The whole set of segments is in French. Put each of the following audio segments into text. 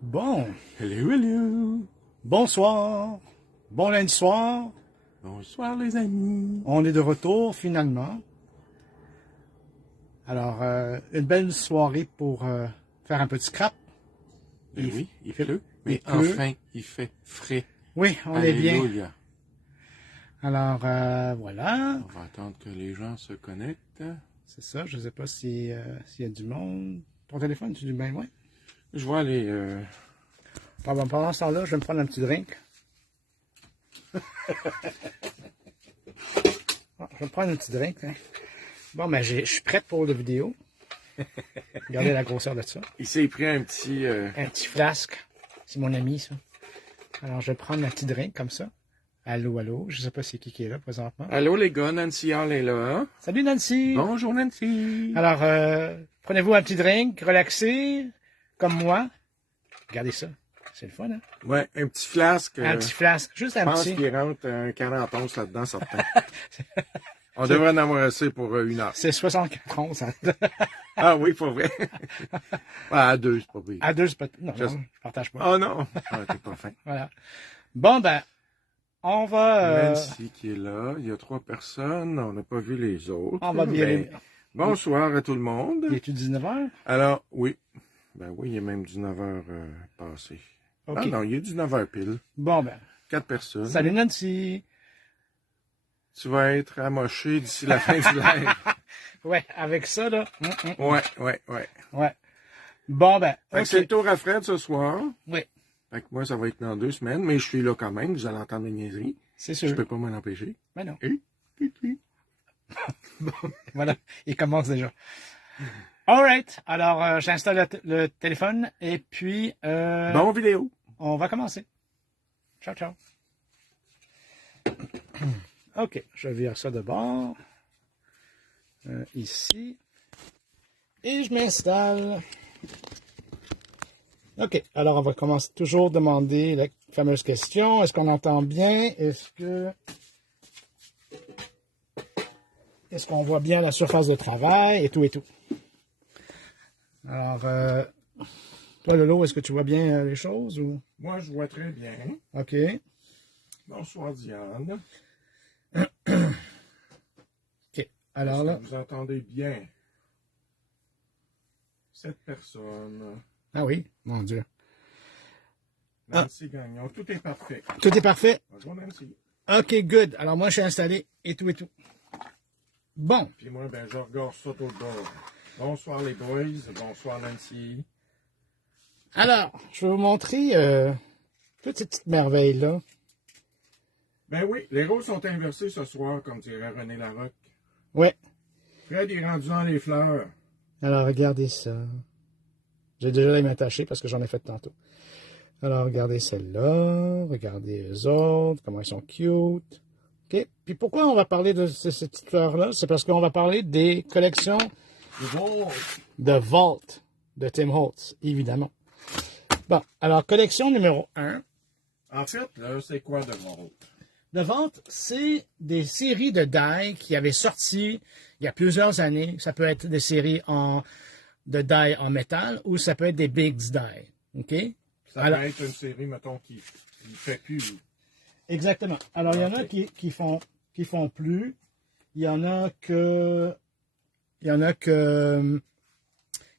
Bon, Hello, hello. bonsoir, bon lundi soir, Bonsoir les amis. on est de retour finalement. Alors, une belle soirée pour faire un petit scrap. Ben oui, il pleut, mais pleut. enfin, il fait frais. Oui, on est bien. Alléluia. Alors, voilà, On va attendre que les gens se connectent. c'est ça, je ne sais pas s'il y a du monde. Ton téléphone, tu dis bien loin? Je vois les... Pendant ce temps-là, je vais me prendre un petit drink. Ah, je vais me prendre un petit drink. Hein. Bon, ben, je suis prête pour la vidéo. Regardez la grosseur de ça. Il s'est pris un petit... Un petit flasque. C'est mon ami, ça. Alors, je vais prendre un petit drink comme ça. Allô, allô. Je ne sais pas c'est qui est là présentement. Allô les gars, Nancy Hall est là. Salut, Nancy. Bonjour Nancy. Alors, prenez-vous un petit drink, relaxez, comme moi. Regardez ça. C'est le fun, hein? Ouais, un petit flasque. Un petit flasque. Juste Je un pense petit. qu'il rentre un 40 onces là-dedans, certain. On devrait en avoir assez pour une heure. C'est 74 onces. Hein? Ah oui, pour vrai. À deux, c'est pas pire. À deux, c'est pas... Non, non, je partage pas. Oh non, ah, t'es pas fin. Voilà. Bon, ben, on va... Nancy qui est là. Il y a 3 personnes. On n'a pas vu les autres. On va bien... Mais bonsoir à tout le monde. Il est-tu 19h? Alors, oui. Ben oui, il est même 19h passé. OK. Ah non, il est 19h pile. Bon, ben, 4 personnes. salut, Nancy. Tu vas être amoché d'ici la fin du live. Ouais, avec ça, là. Ouais. Ouais. Bon, ben, Fait que c'est le tour à Fred ce soir. Oui, Fait que moi, ça va être dans 2 semaines, mais je suis là quand même. Vous allez entendre les niaiseries. c'est Je sûr. peux pas m'en empêcher. Mais non. Oui. Bon, voilà, il commence déjà. All right. Alors, j'installe le téléphone et puis Bon vidéo. on va commencer. Ciao, ciao. OK, je vire ça de bord. Ici. Et je m'installe. OK, alors on va commencer toujours demander la fameuse question. Est-ce qu'on entend bien? Est-ce qu'on voit bien la surface de travail et tout et tout? Alors, toi, Lolo, est-ce que tu vois bien les choses? Ou... Moi, je vois très bien. OK. Bonsoir, Diane. OK. Alors là... Vous entendez bien 7 personnes. Ah oui, mon Dieu. Nancy Gagnon, tout est parfait. Tout est parfait? Bonjour, Nancy. OK, good. Alors moi, je suis installé et tout et tout. Bon. Puis moi, ben, je regarde ça tout le bord. Bonsoir, les boys. Bonsoir, Nancy. Alors, je vais vous montrer toutes ces petites merveilles-là. Ben oui, les rôles sont inversés ce soir, comme dirait René Larocque. Ouais. Fred est rendu dans les fleurs. Alors, regardez ça. J'ai déjà les m'attacher parce que j'en ai fait tantôt. Alors, regardez celle-là. Regardez les autres, comment elles sont cute. OK. Puis pourquoi on va parler de ces petites fleurs-là? C'est parce qu'on va parler des collections de Vault de Tim Holtz, évidemment. Bon, alors, collection numéro 1. En fait, là, c'est quoi de Vault? De vente, c'est des séries de die qui avaient sorti il y a plusieurs années. Ça peut être des séries de die en métal ou ça peut être des Bigs die. OK? Ça peut être une série, mettons, qui fait plus. Exactement. Alors, il y en a qui font plus. Il y en a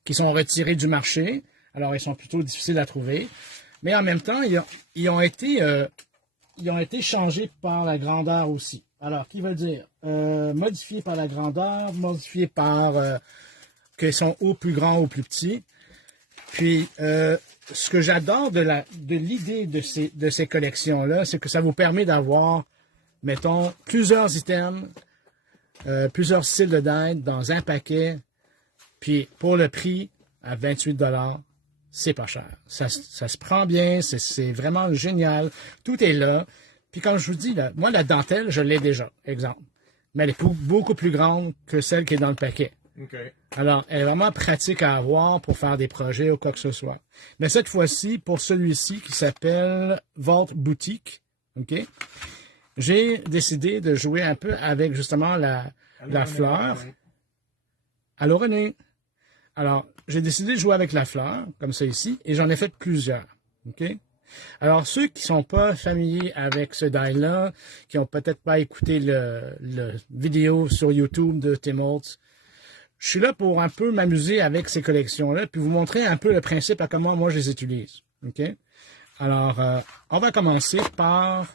qui sont retirés du marché. Alors, ils sont plutôt difficiles à trouver. Mais en même temps, ils ont été changés par la grandeur aussi. Alors, qui veut dire modifiés par la grandeur, modifiés par qu'ils sont ou plus grands ou plus petits. Puis, ce que j'adore de l'idée de ces collections-là, c'est que ça vous permet d'avoir, mettons, plusieurs items, plusieurs styles de die dans un paquet. Puis, pour le prix, à 28 $, c'est pas cher. Ça se prend bien, c'est vraiment génial. Tout est là. Puis comme je vous dis, là, moi, la dentelle, je l'ai déjà, exemple. Mais elle est beaucoup plus grande que celle qui est dans le paquet. Okay. Alors, elle est vraiment pratique à avoir pour faire des projets ou quoi que ce soit. Mais cette fois-ci, pour celui-ci qui s'appelle Vault Boutique, OK, j'ai décidé de jouer un peu avec justement la fleur. Allô, René? Alors, j'ai décidé de jouer avec la fleur, comme ça ici, et j'en ai fait plusieurs. OK? Alors, ceux qui sont pas familiers avec ce die-là, qui ont peut-être pas écouté le vidéo sur YouTube de Tim Holtz, je suis là pour un peu m'amuser avec ces collections-là, puis vous montrer un peu le principe à comment moi je les utilise. OK? Alors, on va commencer par...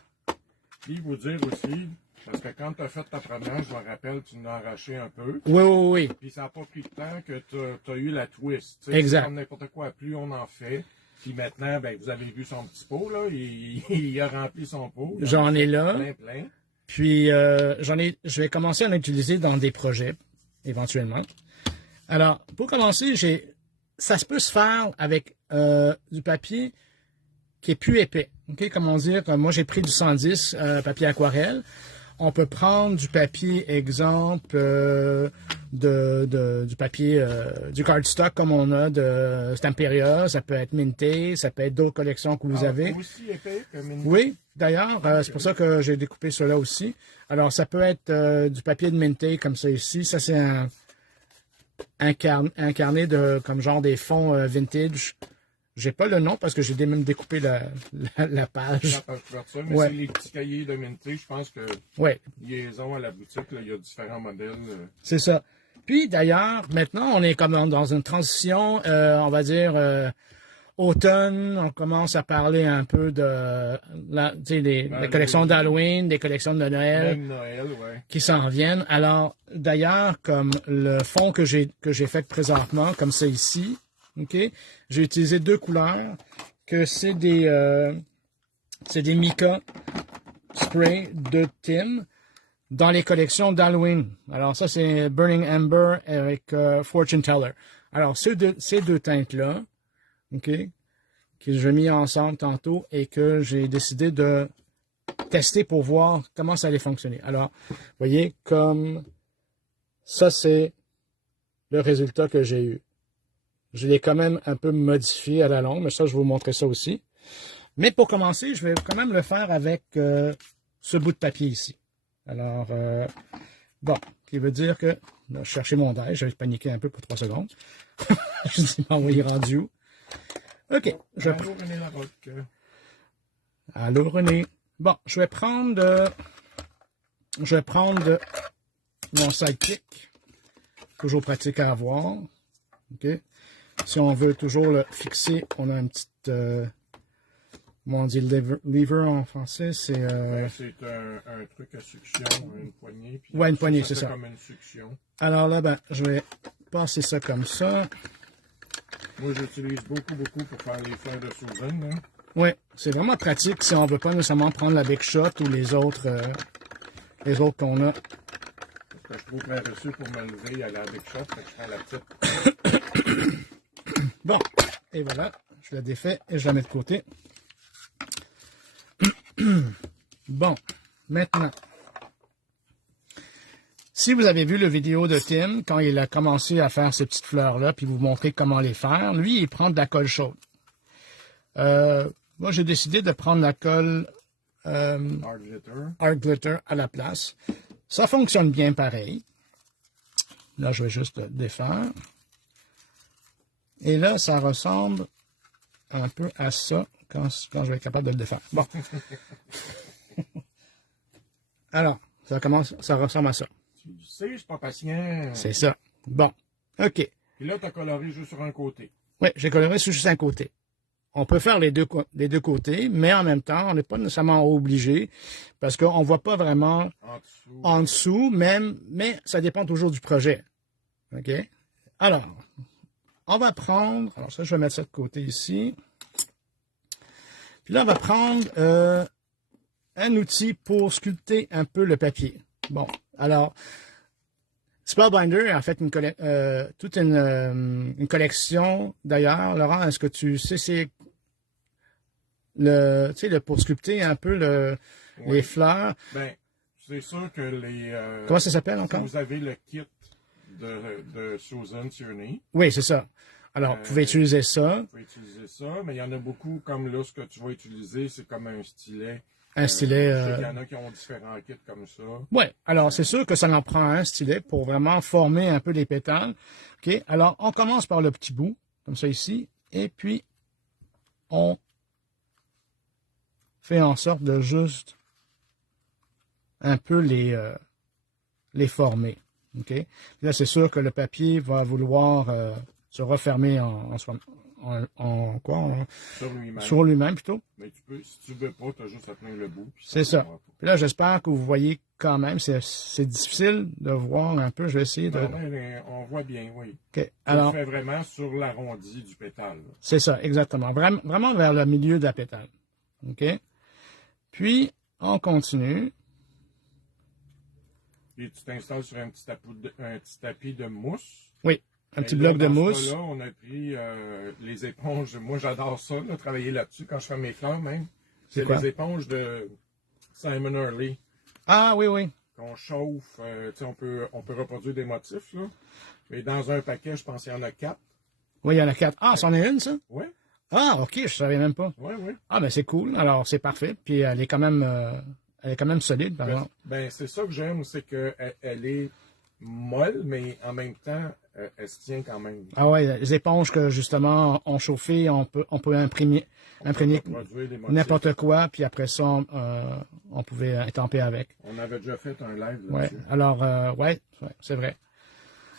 Puis vous dire aussi, parce que quand tu as fait ta première, je me rappelle, tu en as arraché un peu. Oui, oui, oui. Puis ça n'a pas pris de temps que tu as eu la twist. Tu sais, Exact. c'est comme n'importe quoi, plus on en fait. Puis maintenant, ben, vous avez vu son petit pot, là. Il a rempli son pot. J'en ai là. Plein. Puis, je vais commencer à en utiliser dans des projets, éventuellement. Alors, pour commencer, ça se peut se faire avec du papier qui est plus épais. OK? Comment dire? Moi, j'ai pris du 110 papier aquarelle. On peut prendre du papier, exemple, du papier, du cardstock comme on a de Stamperia. Ça peut être Minté, ça peut être d'autres collections que vous avez. Aussi épais que Minté? Oui, d'ailleurs, c'est pour ça que j'ai découpé cela aussi. Alors, ça peut être du papier de Minté comme ça ici. Ça, c'est un carnet de, comme genre des fonds vintage. J'ai pas le nom parce que j'ai même découpé la page. Mais Ouais. c'est les petits cahiers de Minté, je pense que Ouais, ils ont à la boutique, là, il y a différents modèles. c'est ça. Puis d'ailleurs, maintenant, on est comme dans une transition, on va dire automne. On commence à parler un peu de des collections d'Halloween, des collections de Noël Même Noël, ouais. qui s'en viennent. Alors, d'ailleurs, comme le fond que j'ai fait présentement, comme ça ici, OK, j'ai utilisé deux couleurs, que c'est des mica spray de Tim dans les collections d'Halloween. Alors ça, c'est Burning Amber avec Fortune Teller. Alors, ces deux teintes-là, OK, que j'ai mis ensemble tantôt et que j'ai décidé de tester pour voir comment ça allait fonctionner. Alors, vous voyez, comme ça, c'est le résultat que j'ai eu. Je l'ai quand même un peu modifié à la longue, mais ça, je vais vous montrer ça aussi. Mais pour commencer, je vais quand même le faire avec ce bout de papier ici. Alors, bon, qui veut dire que... Là, je cherchais mon die, j'avais paniqué un peu pour 3 secondes. Je me dis, bon, il est rendu où? OK. Allô, René Larocque. Allô, René. Bon, je vais prendre mon sidekick. Toujours pratique à avoir. OK. Si on veut toujours le fixer, on a un petit... comment on dit lever en français? C'est... C'est un truc à succion, une poignée. Puis ouais, une poignée, c'est fait ça. Comme une succion. Alors là, ben, je vais passer ça comme ça. Moi, j'utilise beaucoup pour faire les fleurs de Susan. Hein. Oui, c'est vraiment pratique si on ne veut pas nécessairement prendre la Big Shot ou les autres qu'on a. Parce que je suis trop paresseux pour me lever à la Big Shot, fait que je prends la petite. Bon, et voilà, je la défais et je la mets de côté. Bon, maintenant, si vous avez vu la vidéo de Tim, quand il a commencé à faire ces petites fleurs-là, puis vous montrer comment les faire, lui, il prend de la colle chaude. Moi, j'ai décidé de prendre la colle Art Glitter à la place. Ça fonctionne bien pareil. Là, je vais juste le défaire. Et là, ça ressemble un peu à ça quand je vais être capable de le défaire. Bon. Alors, ça ressemble à ça. Tu sais, je suis pas patient. C'est ça. Bon. OK. Et là, tu as coloré juste sur un côté. Oui, j'ai coloré sur juste un côté. On peut faire les deux côtés, mais en même temps, on n'est pas nécessairement obligé parce qu'on ne voit pas vraiment en dessous, même, mais ça dépend toujours du projet. OK? Alors, on va prendre... Alors ça, je vais mettre ça de côté ici. Puis là, on va prendre un outil pour sculpter un peu le papier. Bon, alors... Spellbinder a fait toute une collection. D'ailleurs, Laurent, est-ce que tu sais, c'est pour sculpter un peu les fleurs. Ben, c'est sûr que les... Comment ça s'appelle encore? Vous avez le kit de Susan Tierney. Oui, c'est ça. Alors, vous pouvez utiliser ça. Vous pouvez utiliser ça, mais il y en a beaucoup, comme là, ce que tu vas utiliser, c'est comme un stylet un stylet. Je sais qu'il y en a qui ont différents kits comme ça. Oui, alors c'est sûr que ça en prend un stylet pour vraiment former un peu les pétales. OK, alors on commence par le petit bout, comme ça ici, et puis on fait en sorte de juste un peu les former. OK? Là, c'est sûr que le papier va vouloir se refermer sur lui-même plutôt. Mais tu peux, si tu veux pas, tu as juste à tenir le bout. C'est ça. Puis là, j'espère que vous voyez quand même. C'est difficile de voir un peu. Je vais essayer de... On voit bien, oui. Okay. Alors, tu le fais vraiment sur l'arrondi du pétale. C'est ça, exactement. Vraiment vers le milieu de la pétale. OK? Puis, on continue. Et tu t'installes sur un petit tapis de mousse. Oui, un petit bloc de mousse. Là, on a pris les éponges. Moi, j'adore ça, là, travailler là-dessus quand je fais mes fleurs même. C'est les éponges de Simon Early. Ah oui, oui. Qu'on chauffe. On peut reproduire des motifs, là. Mais dans un paquet, je pense qu'il y en a 4. Oui, il y en a 4. Ah, c'en est une, ça? Oui. Ah, OK, je ne savais même pas. Oui, oui. Ah, ben c'est cool. Alors, c'est parfait. Puis, elle est quand même solide, par exemple. Ben, c'est ça que j'aime, c'est qu'elle est molle, mais en même temps, elle se tient quand même. Ah ouais, les éponges que, justement, on chauffé, on peut imprimer n'importe quoi, puis après ça, on pouvait étamper avec. On avait déjà fait un live là-dessus. Ouais. Alors, ouais, c'est vrai.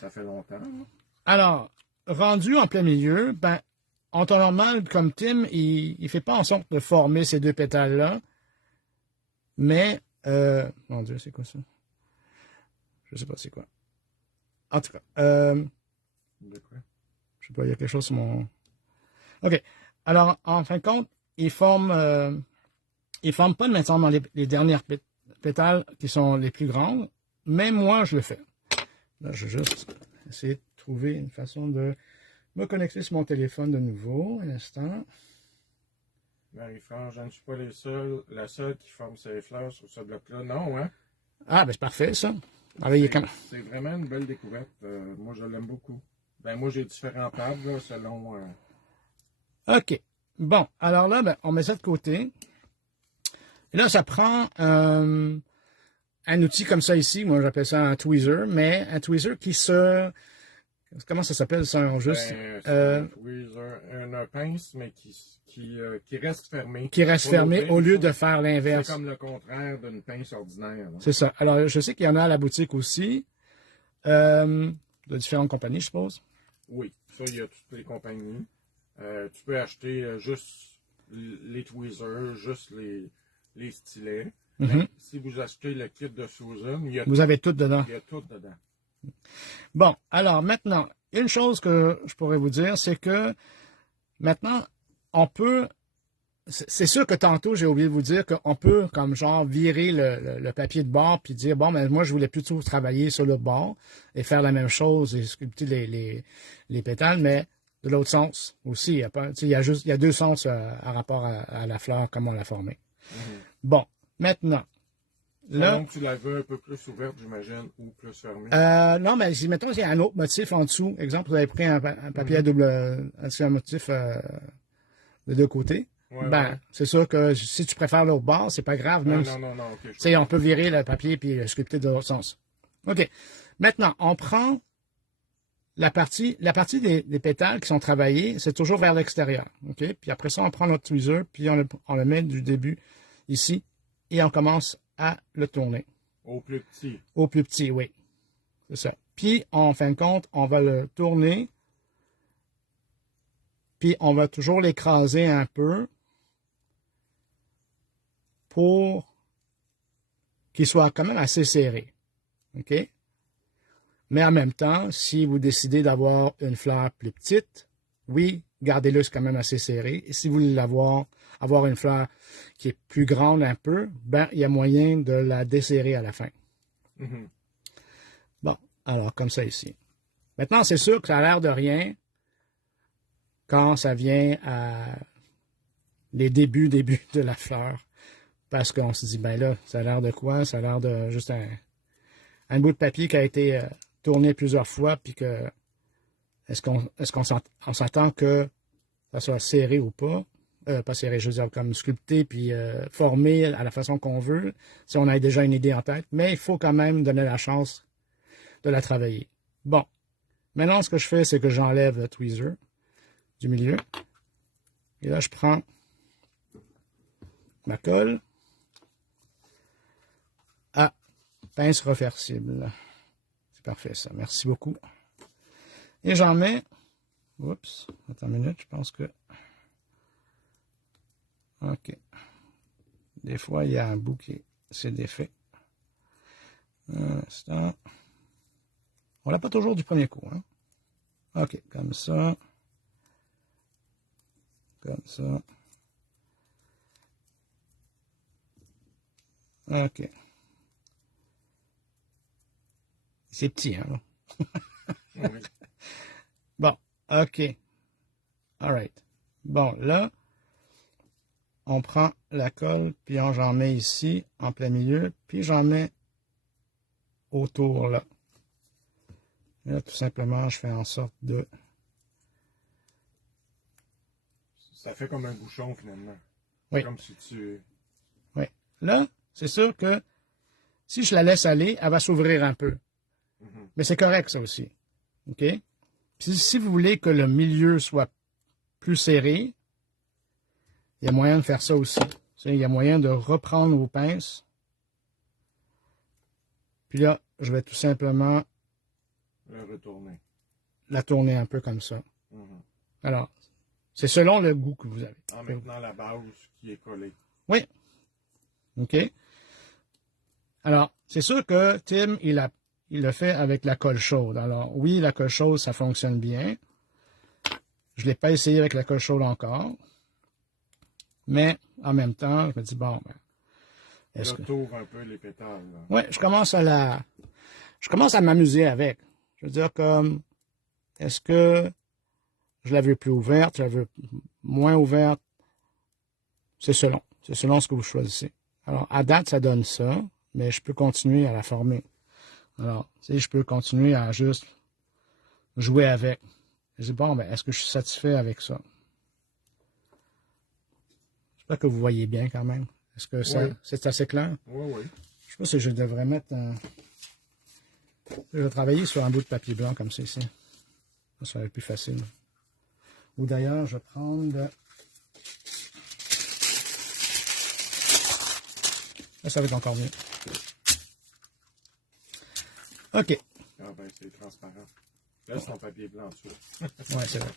Ça fait longtemps. Hein? Alors, rendu en plein milieu, ben, en temps normal, comme Tim, il ne fait pas en sorte de former ces deux pétales-là. Mais, mon Dieu, c'est quoi ça? Je sais pas c'est quoi. En tout cas, de quoi? Je sais pas, il y a quelque chose sur mon... OK. Alors, en fin de compte, il forme pas nécessairement les dernières pétales qui sont les plus grandes, mais moi, je le fais. Là, je vais juste essayer de trouver une façon de me connecter sur mon téléphone de nouveau. Un instant. Marie-France, je ne suis pas la seule qui forme ses fleurs sur ce bloc-là. Non, hein? Ah, ben c'est parfait, ça. C'est vraiment une belle découverte. Moi, je l'aime beaucoup. Ben, moi, j'ai différents tables, là, selon... OK. Bon, alors là, ben, on met ça de côté. Et là, ça prend un outil comme ça ici. Moi, j'appelle ça un tweezer, mais un tweezer qui se... Comment ça s'appelle, ça, en juste? Un tweezer, un pince, mais qui reste fermé. Qui reste fermé au lieu de faire l'inverse. C'est comme le contraire d'une pince ordinaire. C'est ça. Alors, je sais qu'il y en a à la boutique aussi, de différentes compagnies, je suppose. Oui, ça, il y a toutes les compagnies. Tu peux acheter juste les tweezers, juste les stylets. Mm-hmm. Si vous achetez le kit de Susan, vous avez tout dedans. Il y a tout dedans. Bon, alors maintenant, une chose que je pourrais vous dire, c'est que maintenant, on peut... C'est sûr que tantôt, j'ai oublié de vous dire qu'on peut, comme genre, virer le papier de bord puis dire, bon, ben moi, je voulais plutôt travailler sur le bord et faire la même chose et sculpter les pétales, mais de l'autre sens aussi. Il y a deux sens à rapport à la fleur, comme on l'a formée. Mm-hmm. Bon, maintenant... Là, donc, tu la veux un peu plus ouverte, j'imagine, ou plus fermée? Non, mais si, mettons, il y a un autre motif en dessous. Exemple, vous avez pris un papier à double... un motif de deux côtés. Ouais. C'est sûr que si tu préfères l'autre bord, c'est pas grave. Même non. Okay, on peut virer le papier puis le sculpter de l'autre sens. OK. Maintenant, on prend la partie des pétales qui sont travaillés, c'est toujours vers l'extérieur. OK? Puis après ça, on prend notre tweezer, puis on le met du début ici, et on commence à le tourner. Au plus petit. Au plus petit, oui. C'est ça. Puis, en fin de compte, on va le tourner. Puis, on va toujours l'écraser un peu pour qu'il soit quand même assez serré. OK? Mais en même temps, si vous décidez d'avoir une fleur plus petite, oui, gardez-le quand même assez serré. Et si vous voulez avoir une fleur qui est plus grande un peu, ben, il y a moyen de la desserrer à la fin. Mm-hmm. Bon, alors comme ça ici. Maintenant, c'est sûr que ça a l'air de rien quand ça vient à les débuts de la fleur. Parce qu'on se dit, ben là, ça a l'air de quoi? Ça a l'air de juste un bout de papier qui a été tourné plusieurs fois, puis que est-ce qu'on s'attend que ça soit serré ou pas? pas serré, je veux dire, comme sculpté puis formé à la façon qu'on veut, si on a déjà une idée en tête, mais il faut quand même donner la chance de la travailler. Bon, maintenant ce que je fais, c'est que j'enlève le tweezer du milieu, et là je prends ma colle à pince reversible. C'est parfait ça, merci beaucoup. Et j'en mets, oups, attends une minute, je pense que, ok, des fois il y a un bout qui s'est défait. Un instant, on l'a pas toujours du premier coup, hein. Ok, comme ça, comme ça, ok, c'est petit, hein, là. Oui. Bon, ok. Alright. Bon, là, on prend la colle, puis j'en mets ici, en plein milieu, puis j'en mets autour, là. Et là, tout simplement, je fais en sorte de... Ça fait comme un bouchon, finalement. Oui. Comme si tu... Oui. Là, c'est sûr que si je la laisse aller, elle va s'ouvrir un peu. Mais c'est correct, ça aussi. OK? Puis si vous voulez que le milieu soit plus serré, il y a moyen de faire ça aussi. Il y a moyen de reprendre vos pinces. Puis là, je vais tout simplement Le retourner. la tourner un peu comme ça. Alors, c'est selon le goût que vous avez. En maintenant la base qui est collée. Oui. OK. Alors, c'est sûr que Tim, il le fait avec la colle chaude. Alors, oui, la colle chaude, ça fonctionne bien. Je ne l'ai pas essayé avec la colle chaude encore. Mais, en même temps, je me dis, bon, ben, est-ce que... T'ouvres un peu les pétales. Oui, je commence à m'amuser avec. Je veux dire, comme, est-ce que je la veux plus ouverte, je la veux moins ouverte? C'est selon. C'est selon ce que vous choisissez. Alors, à date, ça donne ça, mais je peux continuer à la former. Alors, tu sais, je peux continuer à juste jouer avec. Je dis, bon, ben, est-ce que je suis satisfait avec ça? J'espère que vous voyez bien quand même. Est-ce que ça, Oui. c'est assez clair? Oui, oui. Je sais pas si je devrais mettre un... Je vais travailler sur un bout de papier blanc comme ça ici. Ça va être plus facile. Ou d'ailleurs, je vais prendre... Là, ça va être encore mieux. OK. Ah ben, c'est transparent. Laisse ton papier blanc dessus. Ouais, c'est vrai.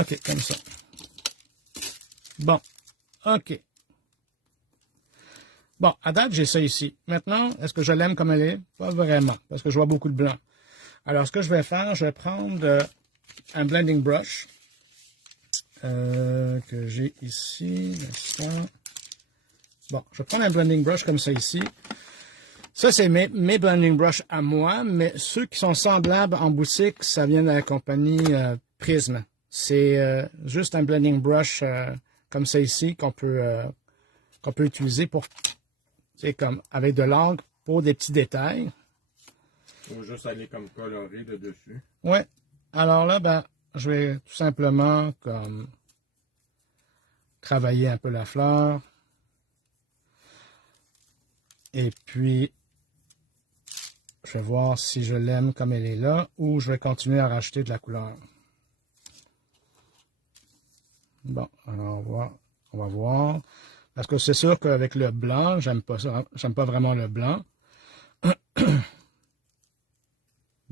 OK, comme ça. Bon. OK. Bon, à date, j'ai ça ici. Maintenant, est-ce que je l'aime comme elle est? Pas vraiment, parce que je vois beaucoup de blanc. Alors, ce que je vais faire, je vais prendre un blending brush que j'ai ici. Bon, je vais prendre un blending brush comme ça ici. Ça, c'est mes blending brush à moi, mais ceux qui sont semblables en boutique, ça vient de la compagnie Prism. C'est juste un blending brush comme ça ici qu'on peut utiliser pour, c'est comme avec de l'encre pour des petits détails. Ou juste aller comme colorer de dessus. Ouais. Alors là, ben, je vais tout simplement comme travailler un peu la fleur. Et puis, je vais voir si je l'aime comme elle est là ou je vais continuer à rajouter de la couleur. Bon, alors on va voir. Parce que c'est sûr qu'avec le blanc, j'aime pas ça, j'aime pas vraiment le blanc.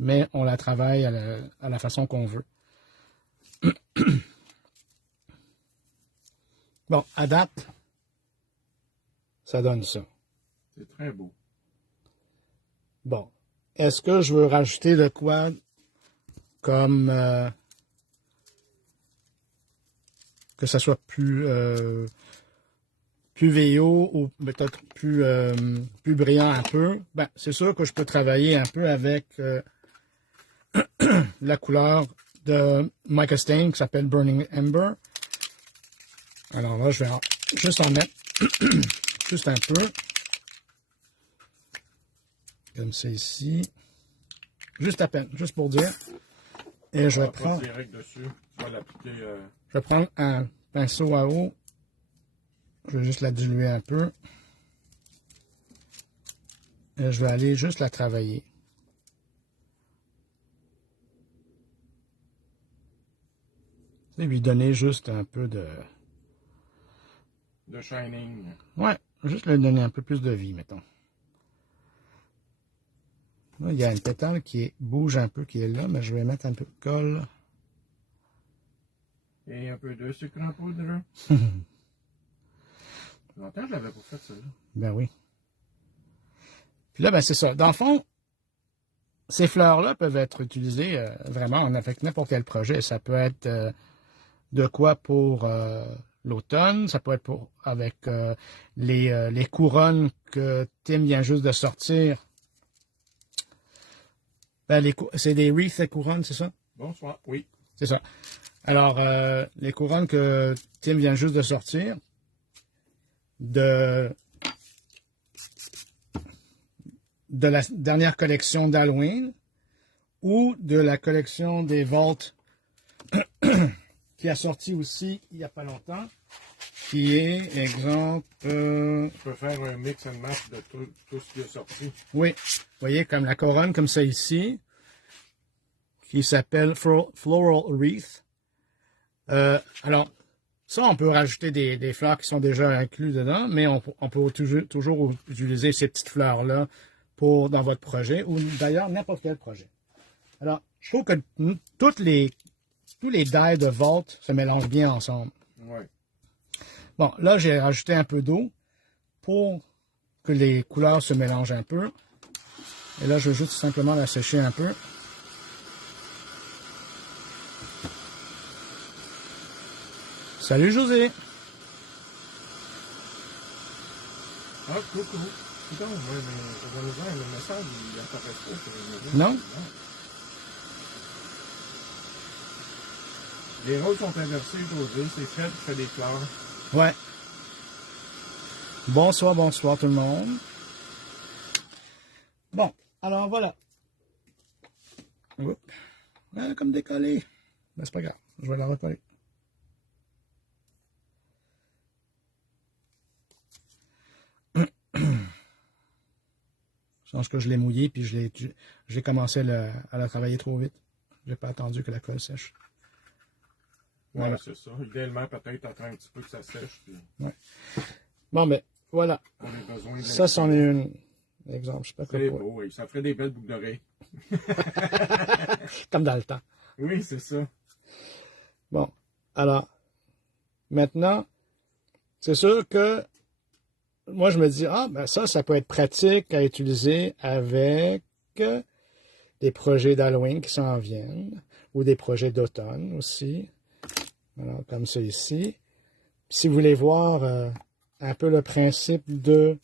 Mais on la travaille à la façon qu'on veut. Bon, à date, ça donne ça. C'est très beau. Bon, est-ce que je veux rajouter de quoi comme que ça soit plus VO ou peut-être plus brillant un peu? Ben, c'est sûr que je peux travailler un peu avec la couleur de Mica Stain qui s'appelle Burning Ember. Alors là, je vais juste en mettre juste un peu. Comme ça ici. Juste à peine, juste pour dire. Et je vais prendre... Direct dessus. Tu vas l'appliquer... Je vais prendre un pinceau à eau. Je vais juste la diluer un peu. Et je vais aller juste la travailler. Et lui donner juste un peu de... De shining. Ouais, juste lui donner un peu plus de vie, mettons. Là, il y a une pétale qui bouge un peu, qui est là, mais je vais mettre un peu de colle. Et un peu de sucre en poudre. Longtemps, je l'avais pas fait, ça. Ben oui. Puis là, ben c'est ça. Dans le fond, ces fleurs-là peuvent être utilisées vraiment avec n'importe quel projet. Ça peut être de quoi pour l'automne, ça peut être pour avec les couronnes que Tim vient juste de sortir. Ben, c'est des wreaths et couronnes, c'est ça? Bonsoir, oui. C'est ça. Alors, les couronnes que Tim vient juste de sortir, de la dernière collection d'Halloween ou de la collection des Vault qui a sorti aussi il n'y a pas longtemps, qui est, exemple... Tu peux faire un mix and match de tout ce qui est sorti. Oui, vous voyez, comme la couronne, comme ça ici, qui s'appelle Floral Wreath. Alors, ça, on peut rajouter des fleurs qui sont déjà incluses dedans, mais on peut toujours utiliser ces petites fleurs-là dans votre projet, ou d'ailleurs n'importe quel projet. Alors, je trouve que tous les dés de Vault se mélangent bien ensemble. Ouais. Bon, là, j'ai rajouté un peu d'eau pour que les couleurs se mélangent un peu. Et là, je vais juste simplement la sécher un peu. Salut José! Ah, coucou. Non, mais le message, il apparaît pas sur les médias. Non? Les rôles sont inversés, José. C'est Fred qui fait des fleurs. Ouais. Bonsoir tout le monde. Bon, alors voilà. Oups. Ah, comme décollé. Mais c'est pas grave, je vais la recoller. Je pense que je l'ai mouillé puis j'ai commencé à la travailler trop vite. J'ai pas attendu que la colle sèche. Ouais, Voilà. c'est ça. Idéalement, peut-être attendre un petit peu que ça sèche. Puis Ouais. Bon, ben, voilà. on a besoin de Ça, c'en est une. Exemple, je sais pas c'est quoi. beau, oui. Ça ferait des belles boucles d'oreilles. Comme dans le temps. Oui, c'est ça. Bon, alors, maintenant, c'est sûr que moi, je me dis, ah, ben ça peut être pratique à utiliser avec des projets d'Halloween qui s'en viennent, ou des projets d'automne aussi. Alors, comme ça ici. Si vous voulez voir un peu le principe de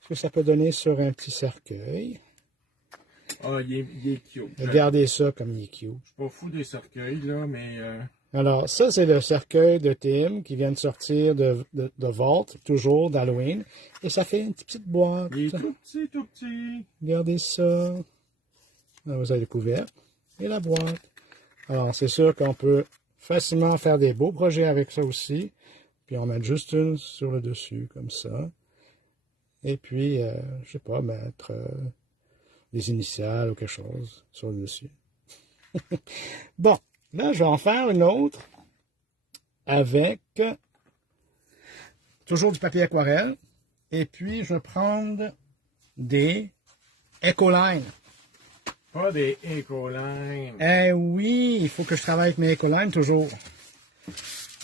ce que ça peut donner sur un petit cercueil, Ah, il est cute. regardez ça comme il est cute. Je suis pas fou des cercueils, là, mais... Alors, ça, c'est le cercueil de Tim qui vient de sortir de Vault, toujours d'Halloween. Et ça fait une petite boîte. il est tout petit, tout petit. Regardez ça. Là, vous avez le couvercle et la boîte. Alors, c'est sûr qu'on peut facilement faire des beaux projets avec ça aussi. Puis, on met juste une sur le dessus, comme ça. Et puis, je sais pas, mettre des initiales ou quelque chose sur le dessus. Bon. Là, je vais en faire une autre avec toujours du papier aquarelle. Et puis, je vais prendre des Ecoline. Pas des Ecoline. Eh oui, il faut que je travaille avec mes Ecoline toujours.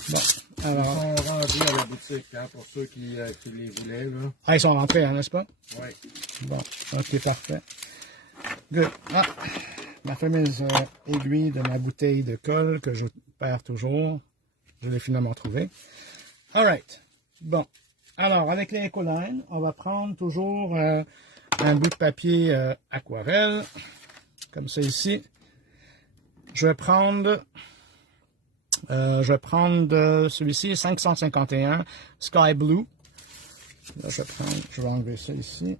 Bon, alors... Ils sont rendus à la boutique, hein, pour ceux qui les voulaient, là. Ah, ils sont rentrés, hein, n'est-ce pas? Oui. Bon, ok, parfait. Good. Ah, ma fameuse aiguille de ma bouteille de colle que je perds toujours. Je l'ai finalement trouvée. All right. Bon. Alors, avec les Ecoline, on va prendre toujours un bout de papier aquarelle, comme ça ici. Je vais prendre celui-ci, 551 Sky Blue. Là, je vais enlever ça ici.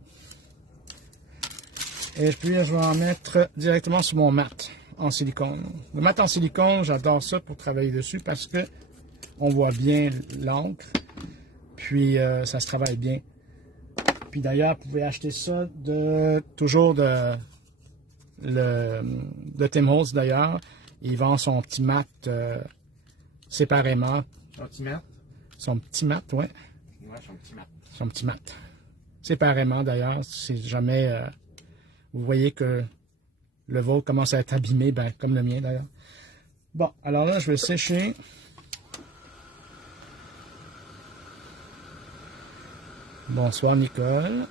Et puis, je vais en mettre directement sur mon mat en silicone. Le mat en silicone, j'adore ça pour travailler dessus parce que on voit bien l'encre. Puis ça se travaille bien. Puis d'ailleurs, vous pouvez acheter ça toujours de Tim Holtz d'ailleurs. Il vend son petit mat séparément. Son petit mat? Son petit mat, oui. Ouais, son petit mat. Son petit mat. Séparément d'ailleurs, si jamais vous voyez que le vôtre commence à être abîmé, ben, comme le mien d'ailleurs. Bon, alors là, je vais sécher. Bonsoir Nicole.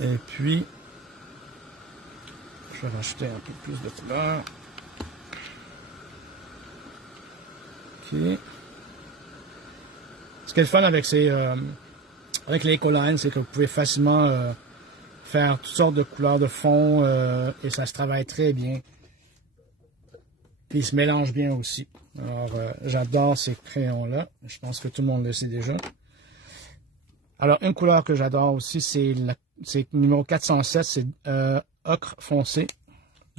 Et puis, je vais rajouter un peu plus de couleur. Ok. Ce qui est le fun avec avec les Ecoline, c'est que vous pouvez facilement faire toutes sortes de couleurs de fond et ça se travaille très bien. Puis ils se mélangent bien aussi. Alors, j'adore ces crayons-là. Je pense que tout le monde le sait déjà. Alors, une couleur que j'adore aussi, c'est numéro 407, c'est ocre foncé.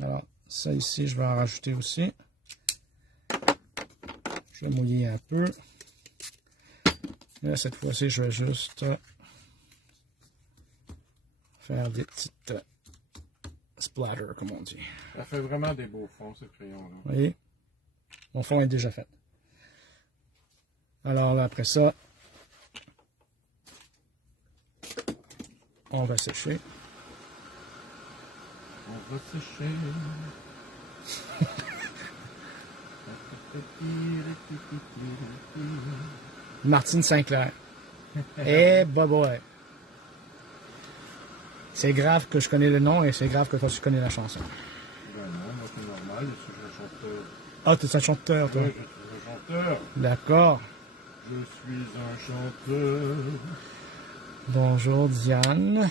Alors, ça ici, je vais en rajouter aussi. Je vais mouiller un peu. Là, cette fois-ci, je vais juste faire des petites splatters, comme on dit. Ça fait vraiment des beaux fonds, ce crayon-là. Vous voyez? Mon fond est déjà fait. Alors là, après ça, on va sécher. On va sécher. Martine Sinclair. Eh, boy. C'est grave que je connais le nom et c'est grave que toi tu connais la chanson. Ben non, moi c'est normal, je suis un chanteur. Ah, tu es un chanteur, toi. Oui, je suis un chanteur. D'accord. Je suis un chanteur. Bonjour, Diane.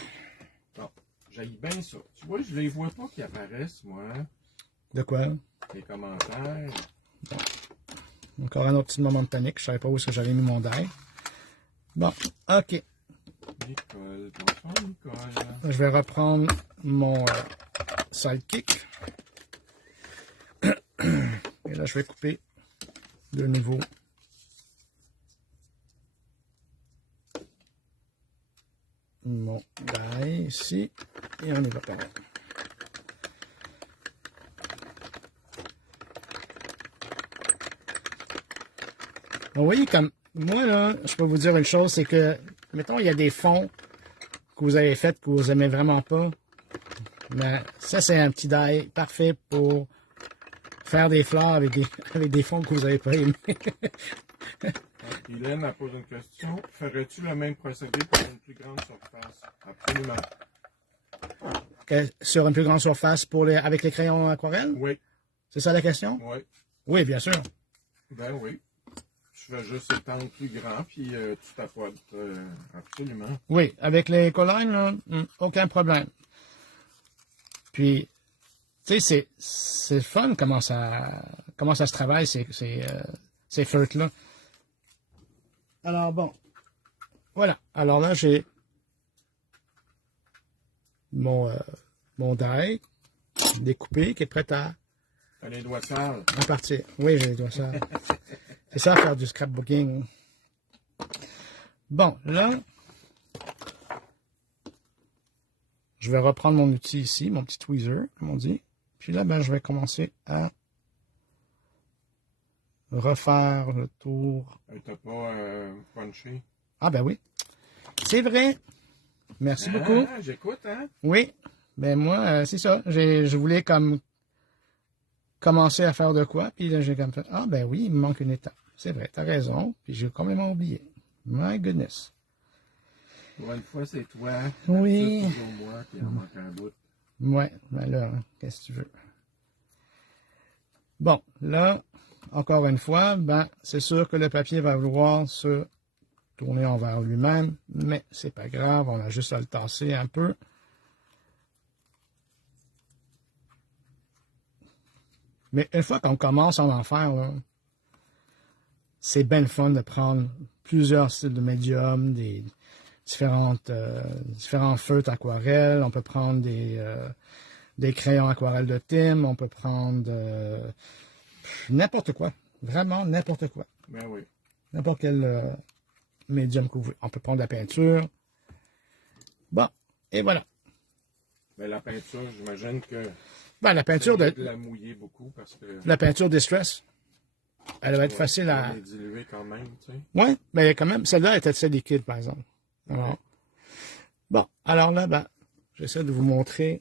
Bon, j'aille bien ça. Tu vois, je les vois pas qui apparaissent, moi. De quoi? Les commentaires. Encore un autre petit moment de panique. Je savais pas où est-ce que j'avais mis mon die. Bon, ok. Nicole, bonsoir Nicole. Je vais reprendre mon sidekick. Et là, je vais couper de nouveau. Mon die ici. Et on y va pareil. Vous voyez, comme moi, là, je peux vous dire une chose, c'est que, mettons, il y a des fonds que vous avez faits que vous aimez vraiment pas. Mais ça, c'est un petit die parfait pour faire des fleurs avec des fonds que vous n'avez pas aimés. Hélène a posé une question. Ferais-tu le même procédé pour une plus grande surface? Absolument. Sur une plus grande surface avec les crayons aquarelle? Oui. C'est ça la question? Oui. Oui, bien sûr. Ben oui. Je fais juste étendre plus grand, puis tu tapotes. Absolument. Oui, avec les collines, là, aucun problème. Puis, tu sais, c'est fun comment ça se travaille, ces feutres-là. Alors, bon. Voilà. Alors là, j'ai mon die découpé qui est prêt à Les doigts sales. partir. Oui, j'ai les doigts sales. C'est ça, faire du scrapbooking. Bon, là, je vais reprendre mon outil ici, mon petit tweezer, comme on dit. Puis là, ben, je vais commencer à refaire le tour. T'as pas punché? Ah, ben oui. C'est vrai. Merci beaucoup. J'écoute, hein? Oui. Ben moi, c'est ça. Je voulais comme commencer à faire de quoi. Puis là, j'ai comme fait, ah, ben oui, il me manque une étape. C'est vrai, t'as raison. Puis j'ai complètement oublié. My goodness. Pour une fois, c'est toi. Oui. C'est toujours moi qui en manque un bout. Ouais, ben là, qu'est-ce que tu veux? Bon, là, encore une fois, ben, c'est sûr que le papier va vouloir se tourner envers lui-même, mais c'est pas grave, on a juste à le tasser un peu. Mais une fois qu'on commence à en faire, là, c'est bien le fun de prendre plusieurs styles de médium, des différents feutres aquarelles. On peut prendre des crayons aquarelles de Tim. On peut prendre n'importe quoi. Vraiment n'importe quoi. Ben oui. N'importe quel médium que vous voulez. On peut prendre de la peinture. Bon, et voilà. Mais la peinture, j'imagine que Ben, la peinture de la mouiller beaucoup parce que la peinture Distress, elle va être facile à... Elle est diluée quand même, tu sais. Oui, mais quand même, celle-là était assez liquide, par exemple. Alors, Ouais. bon, alors là, ben, j'essaie de vous montrer.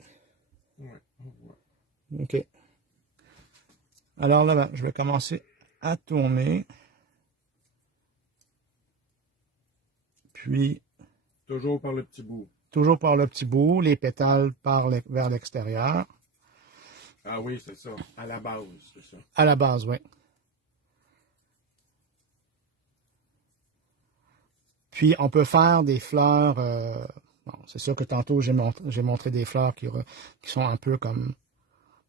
Ouais, on voit. OK. Alors là, ben, je vais commencer à tourner. Puis, Toujours par le petit bout. toujours par le petit bout, les pétales vers l'extérieur. Ah oui, c'est ça. À la base, c'est ça. À la base, oui. Puis, on peut faire des fleurs. Bon, c'est sûr que tantôt, j'ai montré des fleurs qui sont un peu comme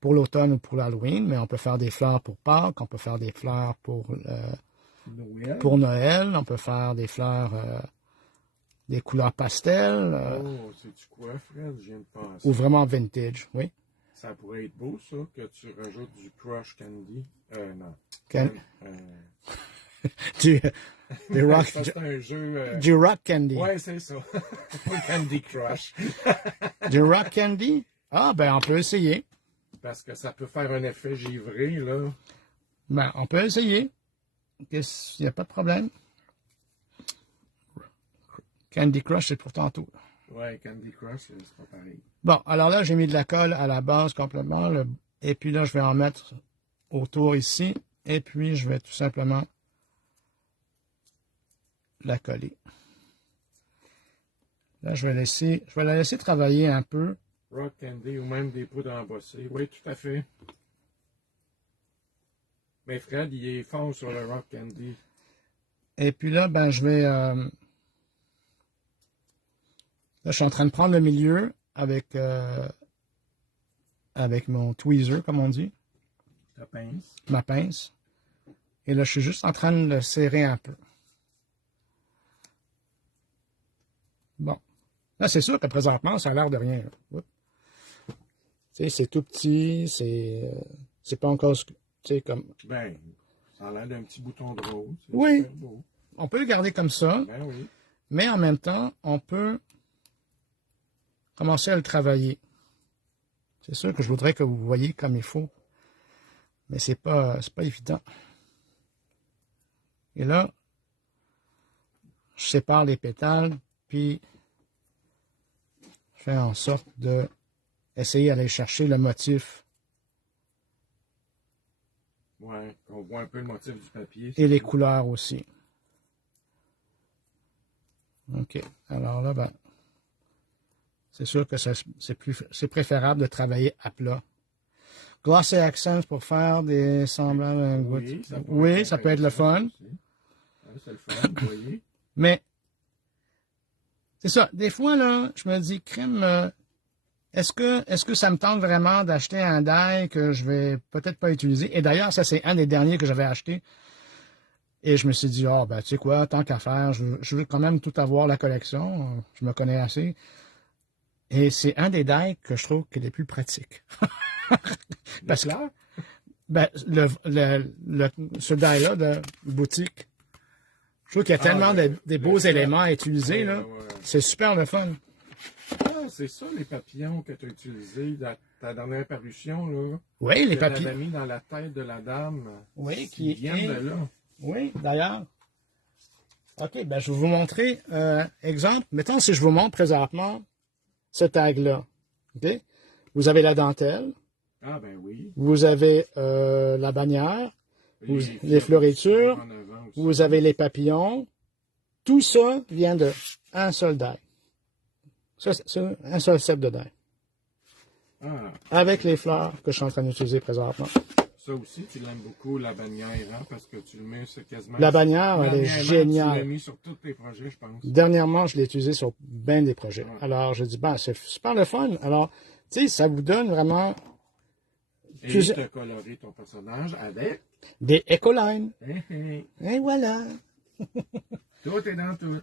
pour l'automne ou pour l'Halloween, mais on peut faire des fleurs pour Pâques, on peut faire des fleurs pour Noël, on peut faire des fleurs, des couleurs pastel, Oh, c'est-tu quoi, Fred? Je viens de penser. ou vraiment vintage, oui. Ça pourrait être beau, ça, que tu rajoutes du Crush Candy. Non. Can- Euh, du rock, ça, c'est un jeu... du rock candy. Ouais, c'est ça. Candy Crush. Du rock candy? Ah, ben, on peut essayer. Parce que ça peut faire un effet givré, là. Ben, on peut essayer. Il n'y a pas de problème. Candy Crush, c'est pour tantôt. Ouais, Candy Crush, c'est pas pareil. Bon, alors là, j'ai mis de la colle à la base complètement. Et puis là, je vais en mettre autour ici. Et puis, je vais tout simplement la coller. Là, je vais la laisser travailler un peu. Rock Candy ou même des poudres embossées. Oui, tout à fait. Mais Fred, il est fort sur le Rock Candy. Et puis là, ben, je vais... Là, je suis en train de prendre le milieu avec mon tweezer, comme on dit, Ta pince. ma pince. Et là, je suis juste en train de le serrer un peu. Bon. Là, c'est sûr que présentement, ça a l'air de rien. Là. Oups. Tu sais, c'est tout petit, c'est pas encore, tu sais, comme... Ben, ça a l'air d'un petit bouton de rose. C'est Oui. super beau. On peut le garder comme ça, Ben oui. mais en même temps, on peut commencer à le travailler. C'est sûr que je voudrais que vous voyez comme il faut, mais c'est pas évident. Et là, je sépare les pétales, puis je fais en sorte de essayer d'aller chercher le motif Ouais, on voit un peu le motif du papier. et les couleurs aussi. OK. Alors là, ben, c'est sûr que c'est préférable de travailler à plat. Glossy accents pour faire des semblables. Oui, ça peut être le fun. Ouais, c'est le fun, vous voyez. Mais, c'est ça. Des fois, là, je me dis, crème, est-ce que ça me tente vraiment d'acheter un die que je vais peut-être pas utiliser? Et d'ailleurs, ça, c'est un des derniers que j'avais acheté. Et je me suis dit, oh, ben, tu sais quoi, tant qu'à faire, je veux quand même tout avoir la collection. Je me connais assez. Et c'est un des die que je trouve qu'il est plus pratique. Parce que, ben, ce die-là de boutique, je trouve qu'il y a tellement des beaux éléments à utiliser, là. Ouais. C'est super le fun. Ah, c'est ça les papillons que tu as utilisés dans ta dernière parution, là. Oui, les Que papillons. t'avais mis dans la tête de la dame. Oui, qui viennent de là. Oui, d'ailleurs. OK, ben je vais vous montrer exemple. Mettons si je vous montre présentement ce tag-là. OK? Vous avez la dentelle, Ah, ben oui. vous avez la bannière, les fleuritures, en avant aussi. vous avez les papillons. Tout ça vient de un seul die. Ça, c'est un seul set de die. Ah, Avec les fleurs que je suis en train d'utiliser présentement. ça aussi, tu l'aimes beaucoup, la bannière, hein, parce que tu le mets, c'est quasiment... La bannière, elle est Dernièrement, géniale. Tu l'as mis sur tous tes projets, je pense. Dernièrement, je l'ai utilisé sur bien des projets. Ouais. Alors, je dis, ben, c'est super le fun. Alors, tu sais, ça vous donne vraiment Et Tu- tu as coloré ton personnage avec... des écolines. Hé, hé, Et voilà. tout est dans tout.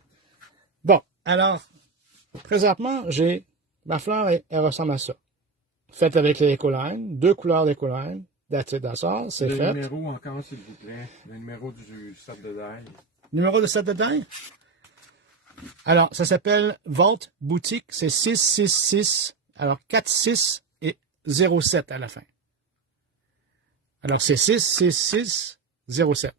Bon, alors, présentement, ma fleur, elle ressemble à ça. Faite avec les écolines, 2 couleurs d'écolines, That's it, that's all. C'est Le fait. numéro encore, s'il vous plaît. Le numéro du set de die. Numéro de set de die? Alors, ça s'appelle Vault Boutique. C'est 666. Alors, 46 et 07 à la fin. Alors, c'est 66607.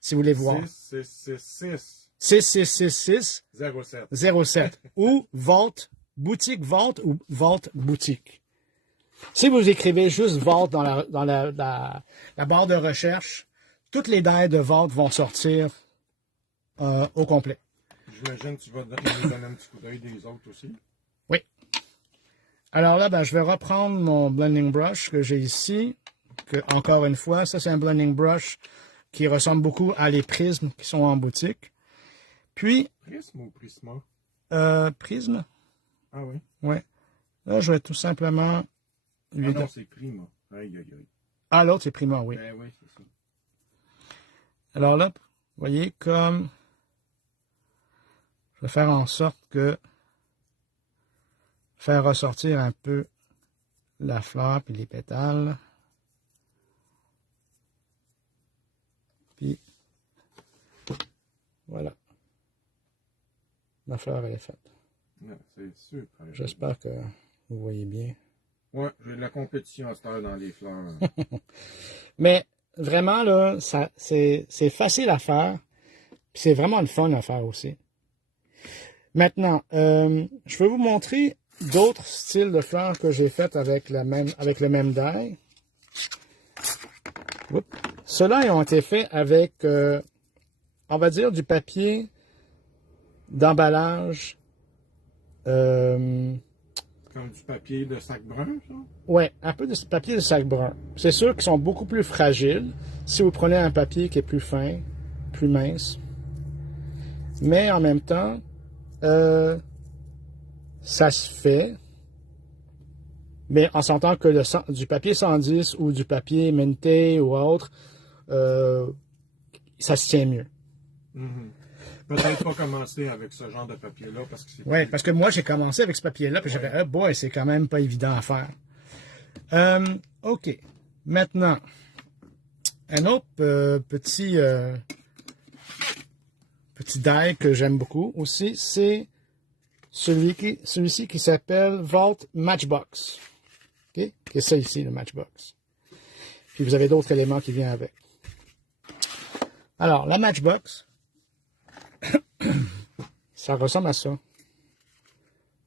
Si vous voulez voir. 6666 6666 07. 07. Ou Vault Boutique Vault ou Vault Boutique. Si vous écrivez juste Vault dans la barre de recherche, toutes les die de Vault vont sortir au complet. J'imagine que tu vas nous donner un petit coup d'œil des autres aussi. Oui. Alors là, ben, je vais reprendre mon blending brush que j'ai ici. Encore une fois, ça c'est un blending brush qui ressemble beaucoup à les prismes qui sont en boutique. Puis... Prisme ou Prisma? Prisme. Ah oui? Oui. Là, je vais tout simplement... Ah non, c'est Prima. Aïe, aïe, aïe. Ah, l'autre, c'est Prima, oui. Ben oui, c'est ça. Alors là, vous voyez, comme... Je vais faire en sorte que... Faire ressortir un peu la fleur puis les pétales. Puis... Voilà. La fleur, elle est faite. Non, c'est super. J'espère que vous voyez bien. Ouais, j'ai de la compétition à cette heure dans les fleurs. Mais vraiment, là, c'est facile à faire. Puis c'est vraiment le fun à faire aussi. Maintenant, je vais vous montrer d'autres styles de fleurs que j'ai fait avec le même die. Ceux-là, ils ont été faits avec, on va dire, du papier d'emballage. Comme du papier de sac brun, ça? Oui, un peu de papier de sac brun. C'est sûr qu'ils sont beaucoup plus fragiles si vous prenez un papier qui est plus fin, plus mince. Mais en même temps, ça se fait. Mais en sentant que du papier 110 ou du papier minté ou autre, ça se tient mieux. Mm-hmm. Peut-être pas commencer avec ce genre de papier-là parce que c'est... Oui, parce que moi, j'ai commencé avec ce papier-là, puis j'ai fait, oh boy, c'est quand même pas évident à faire. OK. Maintenant, un autre petit die que j'aime beaucoup aussi, c'est celui-ci qui s'appelle Vault Matchbox. OK? C'est ça ici, le Matchbox. Puis vous avez d'autres éléments qui viennent avec. Alors, la Matchbox, ça ressemble à ça.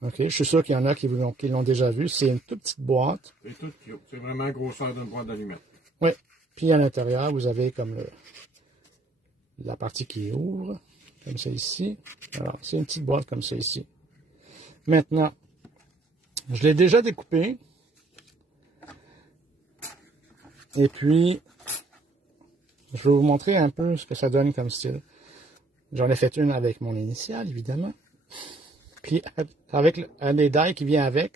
OK, je suis sûr qu'il y en a qui l'ont déjà vu. C'est une toute petite boîte. C'est tout cute. C'est vraiment la grosseur d'une boîte d'allumettes. Oui. Puis à l'intérieur, vous avez comme la partie qui ouvre, comme ça ici. Alors, c'est une petite boîte comme ça ici. Maintenant, je l'ai déjà découpé. Et puis, je vais vous montrer un peu ce que ça donne comme style. J'en ai fait une avec mon initiale, évidemment. Puis, avec un des die qui vient avec.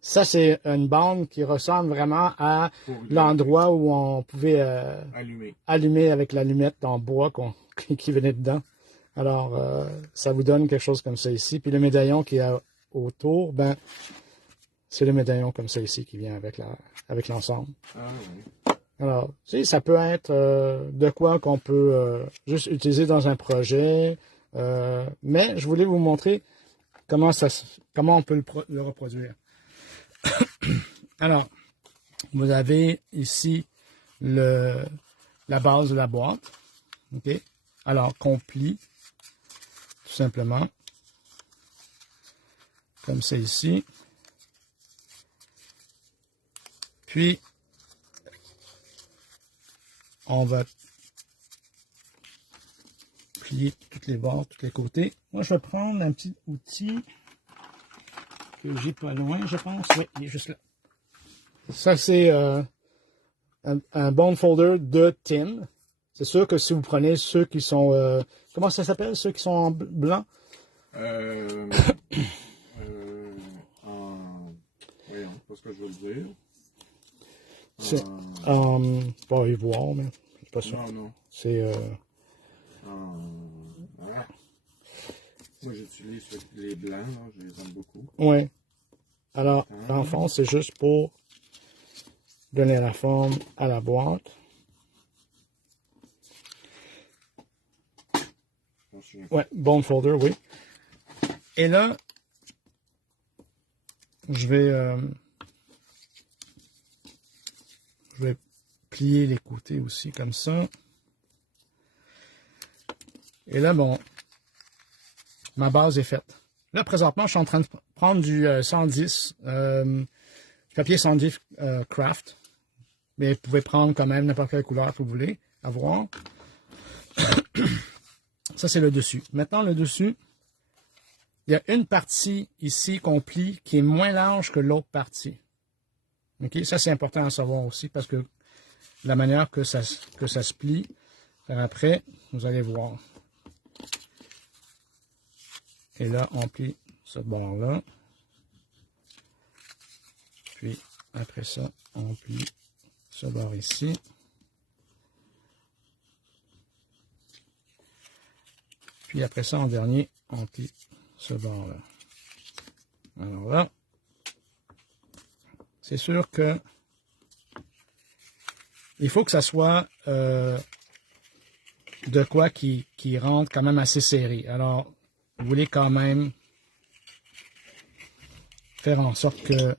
Ça, c'est une bande qui ressemble vraiment à l'endroit où on pouvait allumer avec l'allumette en bois qui venait dedans. Alors, ça vous donne quelque chose comme ça ici. Puis le médaillon qui est autour, ben, c'est le médaillon comme ça ici qui vient avec l'ensemble. Ah, oui. Alors, tu sais, ça peut être de quoi qu'on peut juste utiliser dans un projet. Mais je voulais vous montrer comment on peut le reproduire. Alors, vous avez ici la base de la boîte. OK? Alors, qu'on plie tout simplement comme c'est ici. Puis, on va plier toutes les bords, tous les côtés. Moi, je vais prendre un petit outil que j'ai pas loin, je pense. Oui, il est juste là. Ça, c'est un bond folder de Tim. C'est sûr que si vous prenez ceux qui sont... comment ça s'appelle, ceux qui sont en blanc? Voyons, pas ce que je veux dire. C'est pas ivoire, mais c'est pas ça. Non. C'est... Ouais. Moi, j'utilise les blancs, là, je les aime beaucoup. Oui. Alors, dans le fond, c'est juste pour donner la forme à la boîte. Ouais, bone folder, oui. Et là, je vais plier les côtés aussi, comme ça. Et là, bon, ma base est faite. Là, présentement, je suis en train de prendre du 110, du papier 110 craft. Mais vous pouvez prendre quand même n'importe quelle couleur que vous voulez avoir. Ça, c'est le dessus. Maintenant, le dessus, il y a une partie ici qu'on plie qui est moins large que l'autre partie. OK? Ça, c'est important à savoir aussi parce que la manière que ça se plie, après, vous allez voir. Et là, on plie ce bord-là. Puis, après ça, on plie ce bord ici. Puis après ça, en dernier, on plie ce bord-là. Alors là, c'est sûr que il faut que ça soit de quoi qui rentre quand même assez serré. Alors, vous voulez quand même faire en sorte que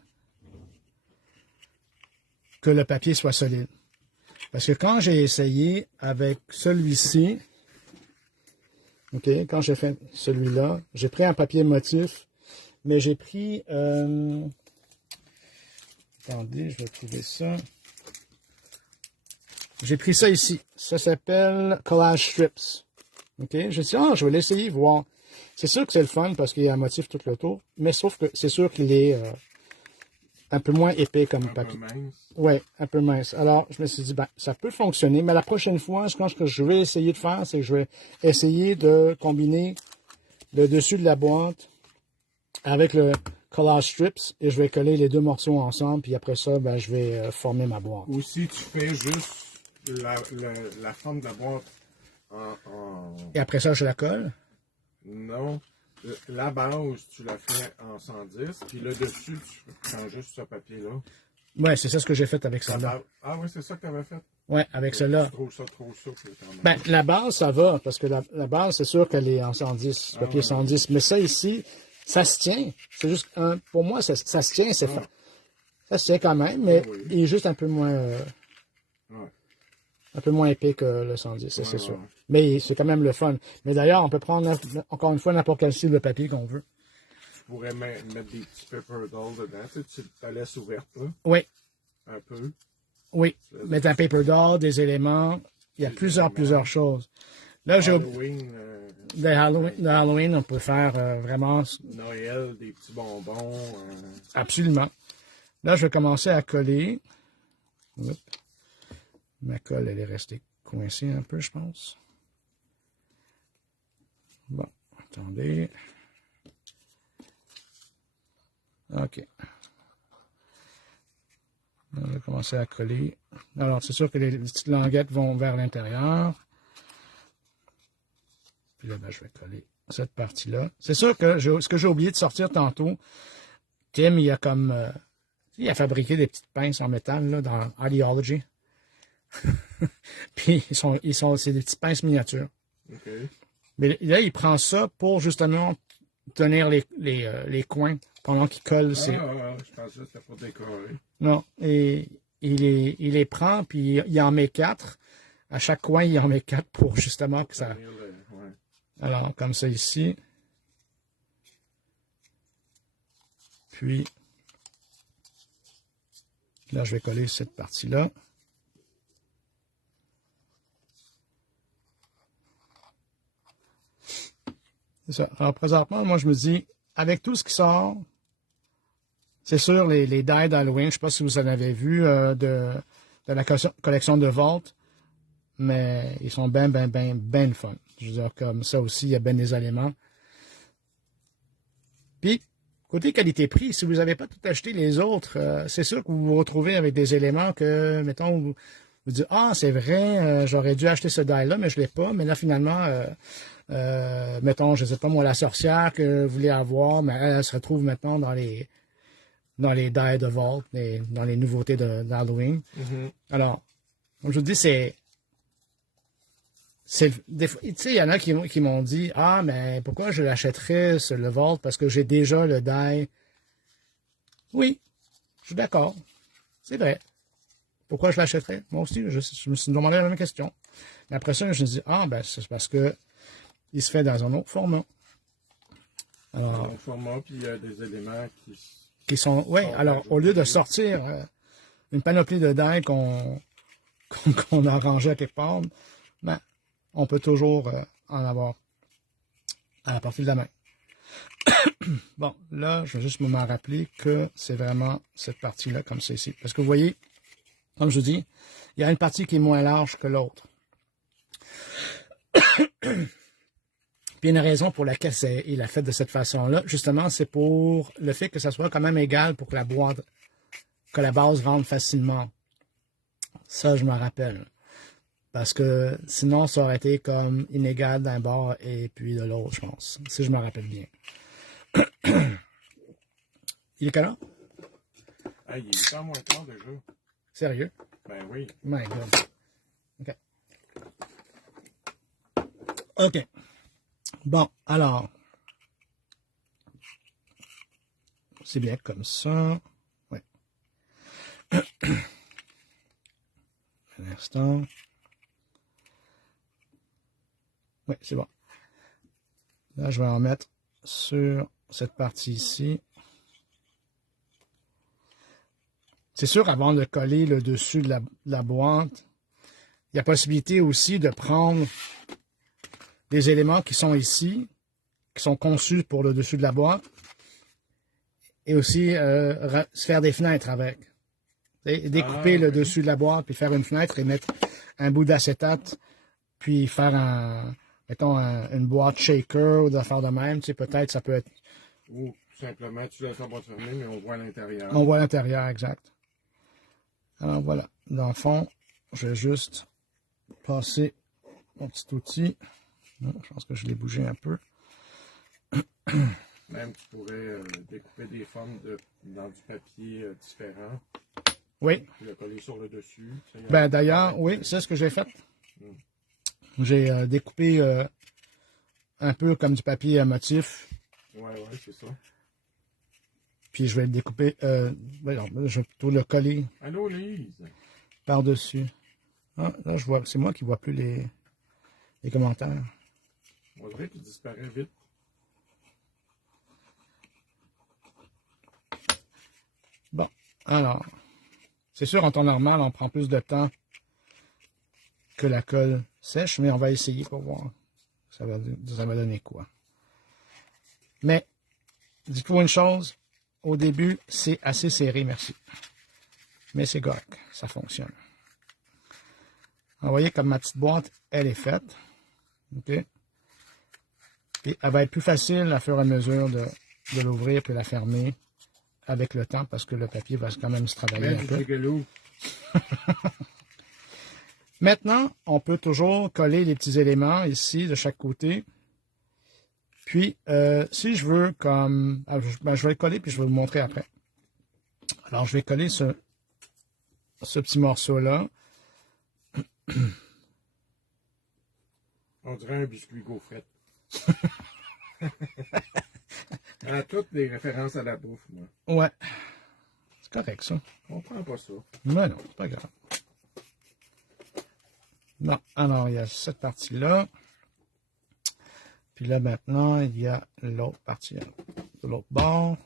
le papier soit solide. Parce que quand j'ai essayé avec celui-ci, OK, quand j'ai fait celui-là, j'ai pris un papier motif, mais j'ai pris... attendez, je vais trouver ça. J'ai pris ça ici. Ça s'appelle Collage Strips. OK, je me suis dit, je vais l'essayer, voir. C'est sûr que c'est le fun parce qu'il y a un motif tout le tour, mais sauf que c'est sûr qu'il est un peu moins épais comme papier. Oui, un peu mince. Alors, je me suis dit, ben, ça peut fonctionner, mais la prochaine fois, je pense que je vais essayer de faire, c'est que je vais essayer de combiner le dessus de la boîte avec le collage strips et je vais coller les deux morceaux ensemble, puis après ça, ben, je vais former ma boîte. Ou si tu fais juste la forme de la boîte en... Et après ça, je la colle? Non. La base, tu la fais en 110, puis le dessus, tu prends juste ce papier-là. Oui, c'est ça ce que j'ai fait avec celle-là. Ah oui, c'est ça que tu avais fait? Oui, avec celle-là. Je trouve ça trop souple quand même. Ben, la base, ça va, parce que la base, c'est sûr qu'elle est en 110, papier 110. Mais ça ici, ça se tient. C'est juste, pour moi, ça se tient, c'est ça se tient quand même, mais il est juste un peu moins épais que le 110, c'est sûr. Mais c'est quand même le fun. Mais d'ailleurs, on peut prendre, encore une fois, n'importe quel style de papier qu'on veut. Tu pourrais mettre des petits paper dolls dedans, tu la laisses ouverte, là. Oui. Un peu. Oui. Mettre un paper doll, des éléments. Il y a plusieurs choses. Là, j'ai de Halloween, on peut faire vraiment... Noël, des petits bonbons. Absolument. Là, je vais commencer à coller. Oups. Ma colle, elle est restée coincée un peu, je pense. Bon, attendez. OK. On va commencer à coller. Alors, c'est sûr que les petites languettes vont vers l'intérieur. Puis là, ben, je vais coller cette partie-là. C'est sûr que ce que j'ai oublié de sortir tantôt, Tim, il a comme... il a fabriqué des petites pinces en métal là, dans Ideology. Puis, c'est des petites pinces miniatures. Okay. Mais là, il prend ça pour justement tenir les coins pendant qu'il colle. Je pensais que c'était pour décorer. Non, et il les prend, puis il en met 4. À chaque coin, il en met 4 pour justement que ça... Alors, comme ça ici. Puis, là, je vais coller cette partie-là. C'est ça. Alors, présentement, moi, je me dis, avec tout ce qui sort, c'est sûr, les dies d'Halloween, je ne sais pas si vous en avez vu de la collection de Vault, mais ils sont ben fun. Je veux dire, comme ça aussi, il y a ben des éléments. Puis, côté qualité-prix, si vous n'avez pas tout acheté les autres, c'est sûr que vous vous retrouvez avec des éléments que, mettons, vous dites, ah, c'est vrai, j'aurais dû acheter ce die-là, mais je ne l'ai pas. Mais là, finalement, mettons, je ne sais pas moi, la sorcière que vous voulez avoir, mais elle se retrouve maintenant dans les dans les die de Vault, dans les nouveautés d'Halloween. Alors, comme je vous dis, tu sais, il y en a qui m'ont dit, ah, mais pourquoi je l'achèterais sur le Vault parce que j'ai déjà le die. Oui, je suis d'accord. C'est vrai. Pourquoi je l'achèterais? Moi aussi, je me suis demandé la même question. Mais après ça, je me dis, ah, ben, c'est parce que il se fait dans un autre format. Alors, un autre format, puis il y a des éléments qui sont, oui, alors, au lieu de sortir une panoplie de die qu'on a rangé à quelque part, ben, on peut toujours en avoir à la portée de la main. Bon, là, je vais juste me rappeler que c'est vraiment cette partie-là, comme c'est ici. Parce que vous voyez, comme je vous dis, il y a une partie qui est moins large que l'autre. Puis une raison pour laquelle il a fait de cette façon-là, justement, c'est pour le fait que ça soit quand même égal pour que la boîte, que la base rentre facilement. Ça, je me rappelle. Parce que sinon, ça aurait été comme inégal d'un bord et puis de l'autre, je pense. Si je me rappelle bien. Il est quelle heure? Ah, il est 8h moins quart déjà. Sérieux? Ben oui. My God. OK. OK. Bon, alors. C'est bien comme ça. Oui. Un instant. Oui, c'est bon. Là, je vais en mettre sur cette partie ici. C'est sûr, avant de coller le dessus de la boîte, il y a possibilité aussi de prendre des éléments qui sont ici, qui sont conçus pour le dessus de la boîte, et aussi se faire des fenêtres avec. Découper le dessus de la boîte, puis faire une fenêtre et mettre un bout d'acétate, puis faire mettons, une boîte shaker ou d'affaires de même. Tu sais, peut-être ça peut être... Ou tout simplement, tu laisses la boîte fermée, mais on voit l'intérieur. On voit l'intérieur, exact. Alors voilà, dans le fond, je vais juste passer mon petit outil. Je pense que je l'ai bougé un peu. Même tu pourrais découper des formes dans du papier différent. Oui. Puis le coller sur le dessus. Ben d'ailleurs, oui, c'est ce que j'ai fait. J'ai découpé un peu comme du papier à motif. Ouais, c'est ça. Puis je vais le découper, je vais plutôt le coller. Allô, Lise? Par-dessus. Ah, là, je vois, c'est moi qui vois plus les commentaires. On dirait qu'il disparaît vite. Bon, alors, c'est sûr, en temps normal, on prend plus de temps que la colle sèche, mais on va essayer pour voir ça va donner quoi. Mais, dites-vous une chose, au début, c'est assez serré, merci. Mais c'est correct, ça fonctionne. Vous voyez comme ma petite boîte, elle est faite. OK? Et elle va être plus facile à fur et à mesure de l'ouvrir et la fermer avec le temps parce que le papier va quand même se travailler un peu. Maintenant, on peut toujours coller les petits éléments ici de chaque côté. Puis, si je veux comme... je vais le coller puis je vais vous montrer après. Alors, je vais coller ce petit morceau-là. On dirait un biscuit gaufrette. Elle a toutes des références à la bouffe, moi. Ouais. C'est correct, ça. Je comprends pas ça. Mais non, c'est pas grave. Bon, alors, il y a cette partie-là. Puis là, maintenant, il y a l'autre partie de l'autre bord.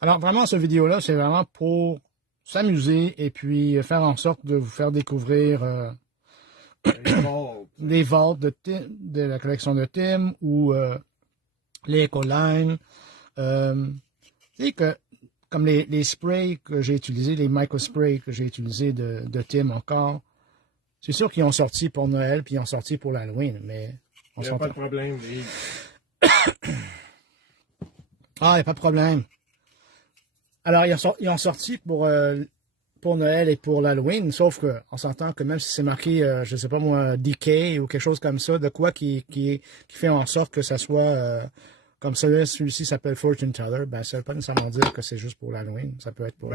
Alors, vraiment, cette vidéo-là, c'est vraiment pour s'amuser et puis faire en sorte de vous faire découvrir les vaults de la collection de Tim ou les Ecoline. Tu sais que, comme les sprays que j'ai utilisés, les micro-sprays que j'ai utilisés de Tim encore, c'est sûr qu'ils ont sorti pour Noël puis ils ont sorti pour l'Halloween, mais... Il n'y a pas de problème, les... Ah, il n'y a pas de problème. Alors, ils ont sorti pour pour Noël et pour l'Halloween, sauf qu'on s'entend que même si c'est marqué, je ne sais pas moi, DK ou quelque chose comme ça, de quoi qui fait en sorte que ça soit, comme celui-ci s'appelle Fortune Teller, ben ça ne veut pas nécessairement dire que c'est juste pour l'Halloween, ça peut être pour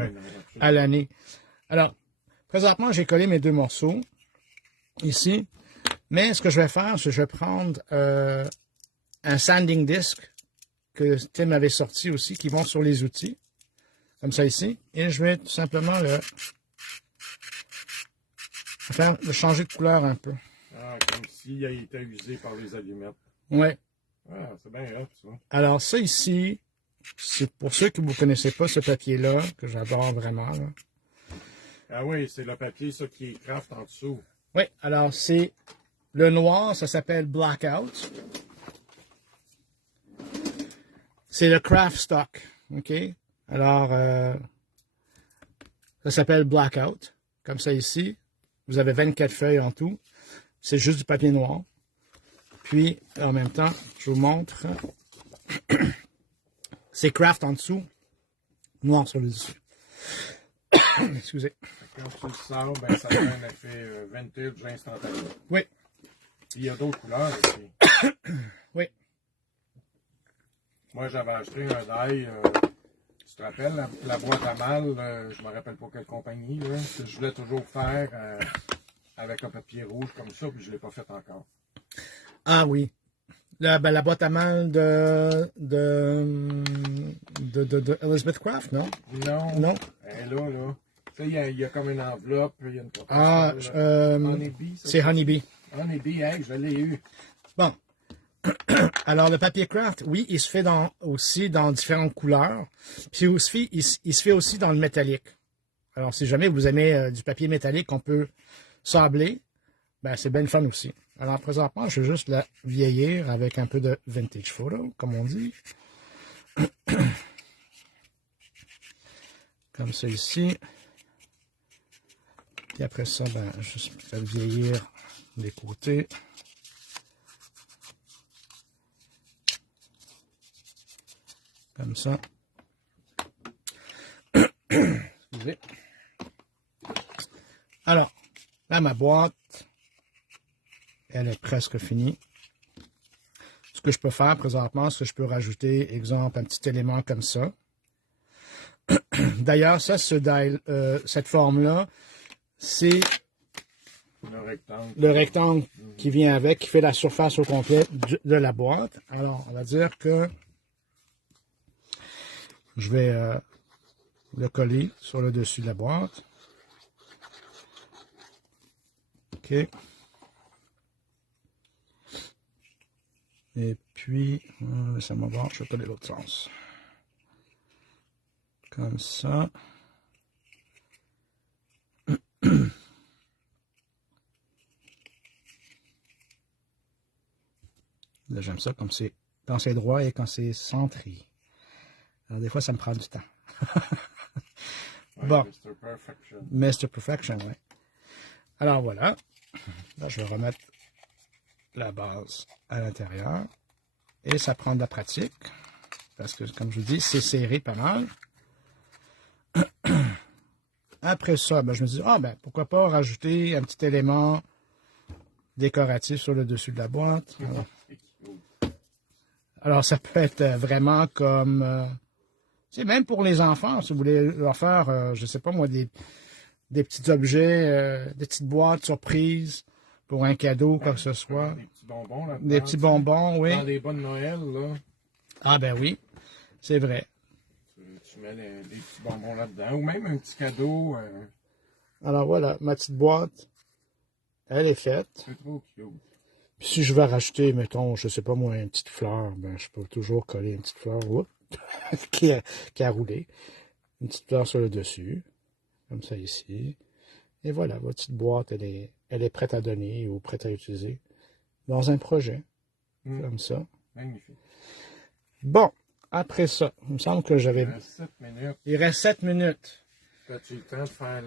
à l'année. Alors, présentement, j'ai collé mes 2 morceaux ici, mais ce que je vais faire, c'est que je vais prendre un sanding disc que Tim avait sorti aussi, qui vont sur les outils, comme ça ici, et je vais tout simplement le changer de couleur un peu. Ah, comme s'il a été usé par les allumettes. Oui. Ah, c'est bien hot, ça. Alors, ça ici, c'est pour ceux que vous ne connaissez pas ce papier-là, que j'adore vraiment. Là. Ah oui, c'est le papier, ça, qui est craft en dessous. Oui, alors c'est le noir, ça s'appelle Blackout. C'est le craft stock, OK? Alors, ça s'appelle Blackout, comme ça ici. Vous avez 24 feuilles en tout. C'est juste du papier noir. Puis, en même temps, je vous montre. C'est craft en dessous, noir sur le dessus. Excusez. Quand tu le sors, ben, ça fait un effet vintage instantané. Oui. Puis il y a d'autres couleurs aussi. Oui. Moi, j'avais acheté un die. Tu te rappelles, la boîte à mal, je ne me rappelle pas quelle compagnie, là, que je voulais toujours faire avec un papier rouge comme ça, puis je ne l'ai pas fait encore. Ah oui. La boîte à mal de Elizabeth Craft, non? Non. Non. Elle est là. Tu sais, il y a comme une enveloppe, il y a une Honeybee, c'est Honeybee. Honeybee, hey, je l'ai eu. Bon. Alors, le papier craft, oui, il se fait aussi dans différentes couleurs. Puis aussi, il se fait aussi dans le métallique. Alors, si jamais vous aimez du papier métallique qu'on peut sabler, ben, c'est bien fun aussi. Alors, présentement, je vais juste la vieillir avec un peu de vintage photo, comme on dit. Comme ça ici. Puis après ça, ben, juste faire vieillir les côtés. Comme ça. Excusez. Alors, là, ma boîte, elle est presque finie. Ce que je peux faire présentement, c'est que je peux rajouter, exemple, un petit élément comme ça. D'ailleurs, ça, cette forme-là, c'est le rectangle qui vient avec, qui fait la surface au complet de la boîte. Alors, on va dire que je vais le coller sur le dessus de la boîte. OK. Et puis, ça m'a voir, je vais coller l'autre sens. Comme ça. Là, j'aime ça comme c'est quand c'est droit et quand c'est centré. Alors, des fois, ça me prend du temps. Bon. Mr. Perfection. Mr. Perfection, oui. Alors, voilà. Là, je vais remettre la base à l'intérieur. Et ça prend de la pratique. Parce que, comme je vous dis, c'est serré pas mal. Après ça, ben, je me dis, pourquoi pas rajouter un petit élément décoratif sur le dessus de la boîte. Alors ça peut être vraiment comme, c'est même pour les enfants, si vous voulez leur faire, je sais pas moi, des petits objets, des petites boîtes surprises pour un cadeau, quoi que ce soit. Des petits bonbons là-dedans. Des petits bonbons, oui. Dans les bonnes Noël, là. Ah ben oui, c'est vrai. Tu mets des petits bonbons là-dedans. Ou même un petit cadeau. Alors voilà, ma petite boîte, elle est faite. C'est trop cute. Puis si je veux rajouter, mettons, je sais pas moi, une petite fleur, ben je peux toujours coller une petite fleur qui a roulé. Une petite fleur sur le dessus, comme ça ici. Et voilà, votre petite boîte, elle est prête à donner ou prête à utiliser dans un projet, comme ça. Magnifique. Bon, après ça, il me semble que j'avais... Il reste 7 minutes. Il reste 7 minutes. As-tu le temps de faire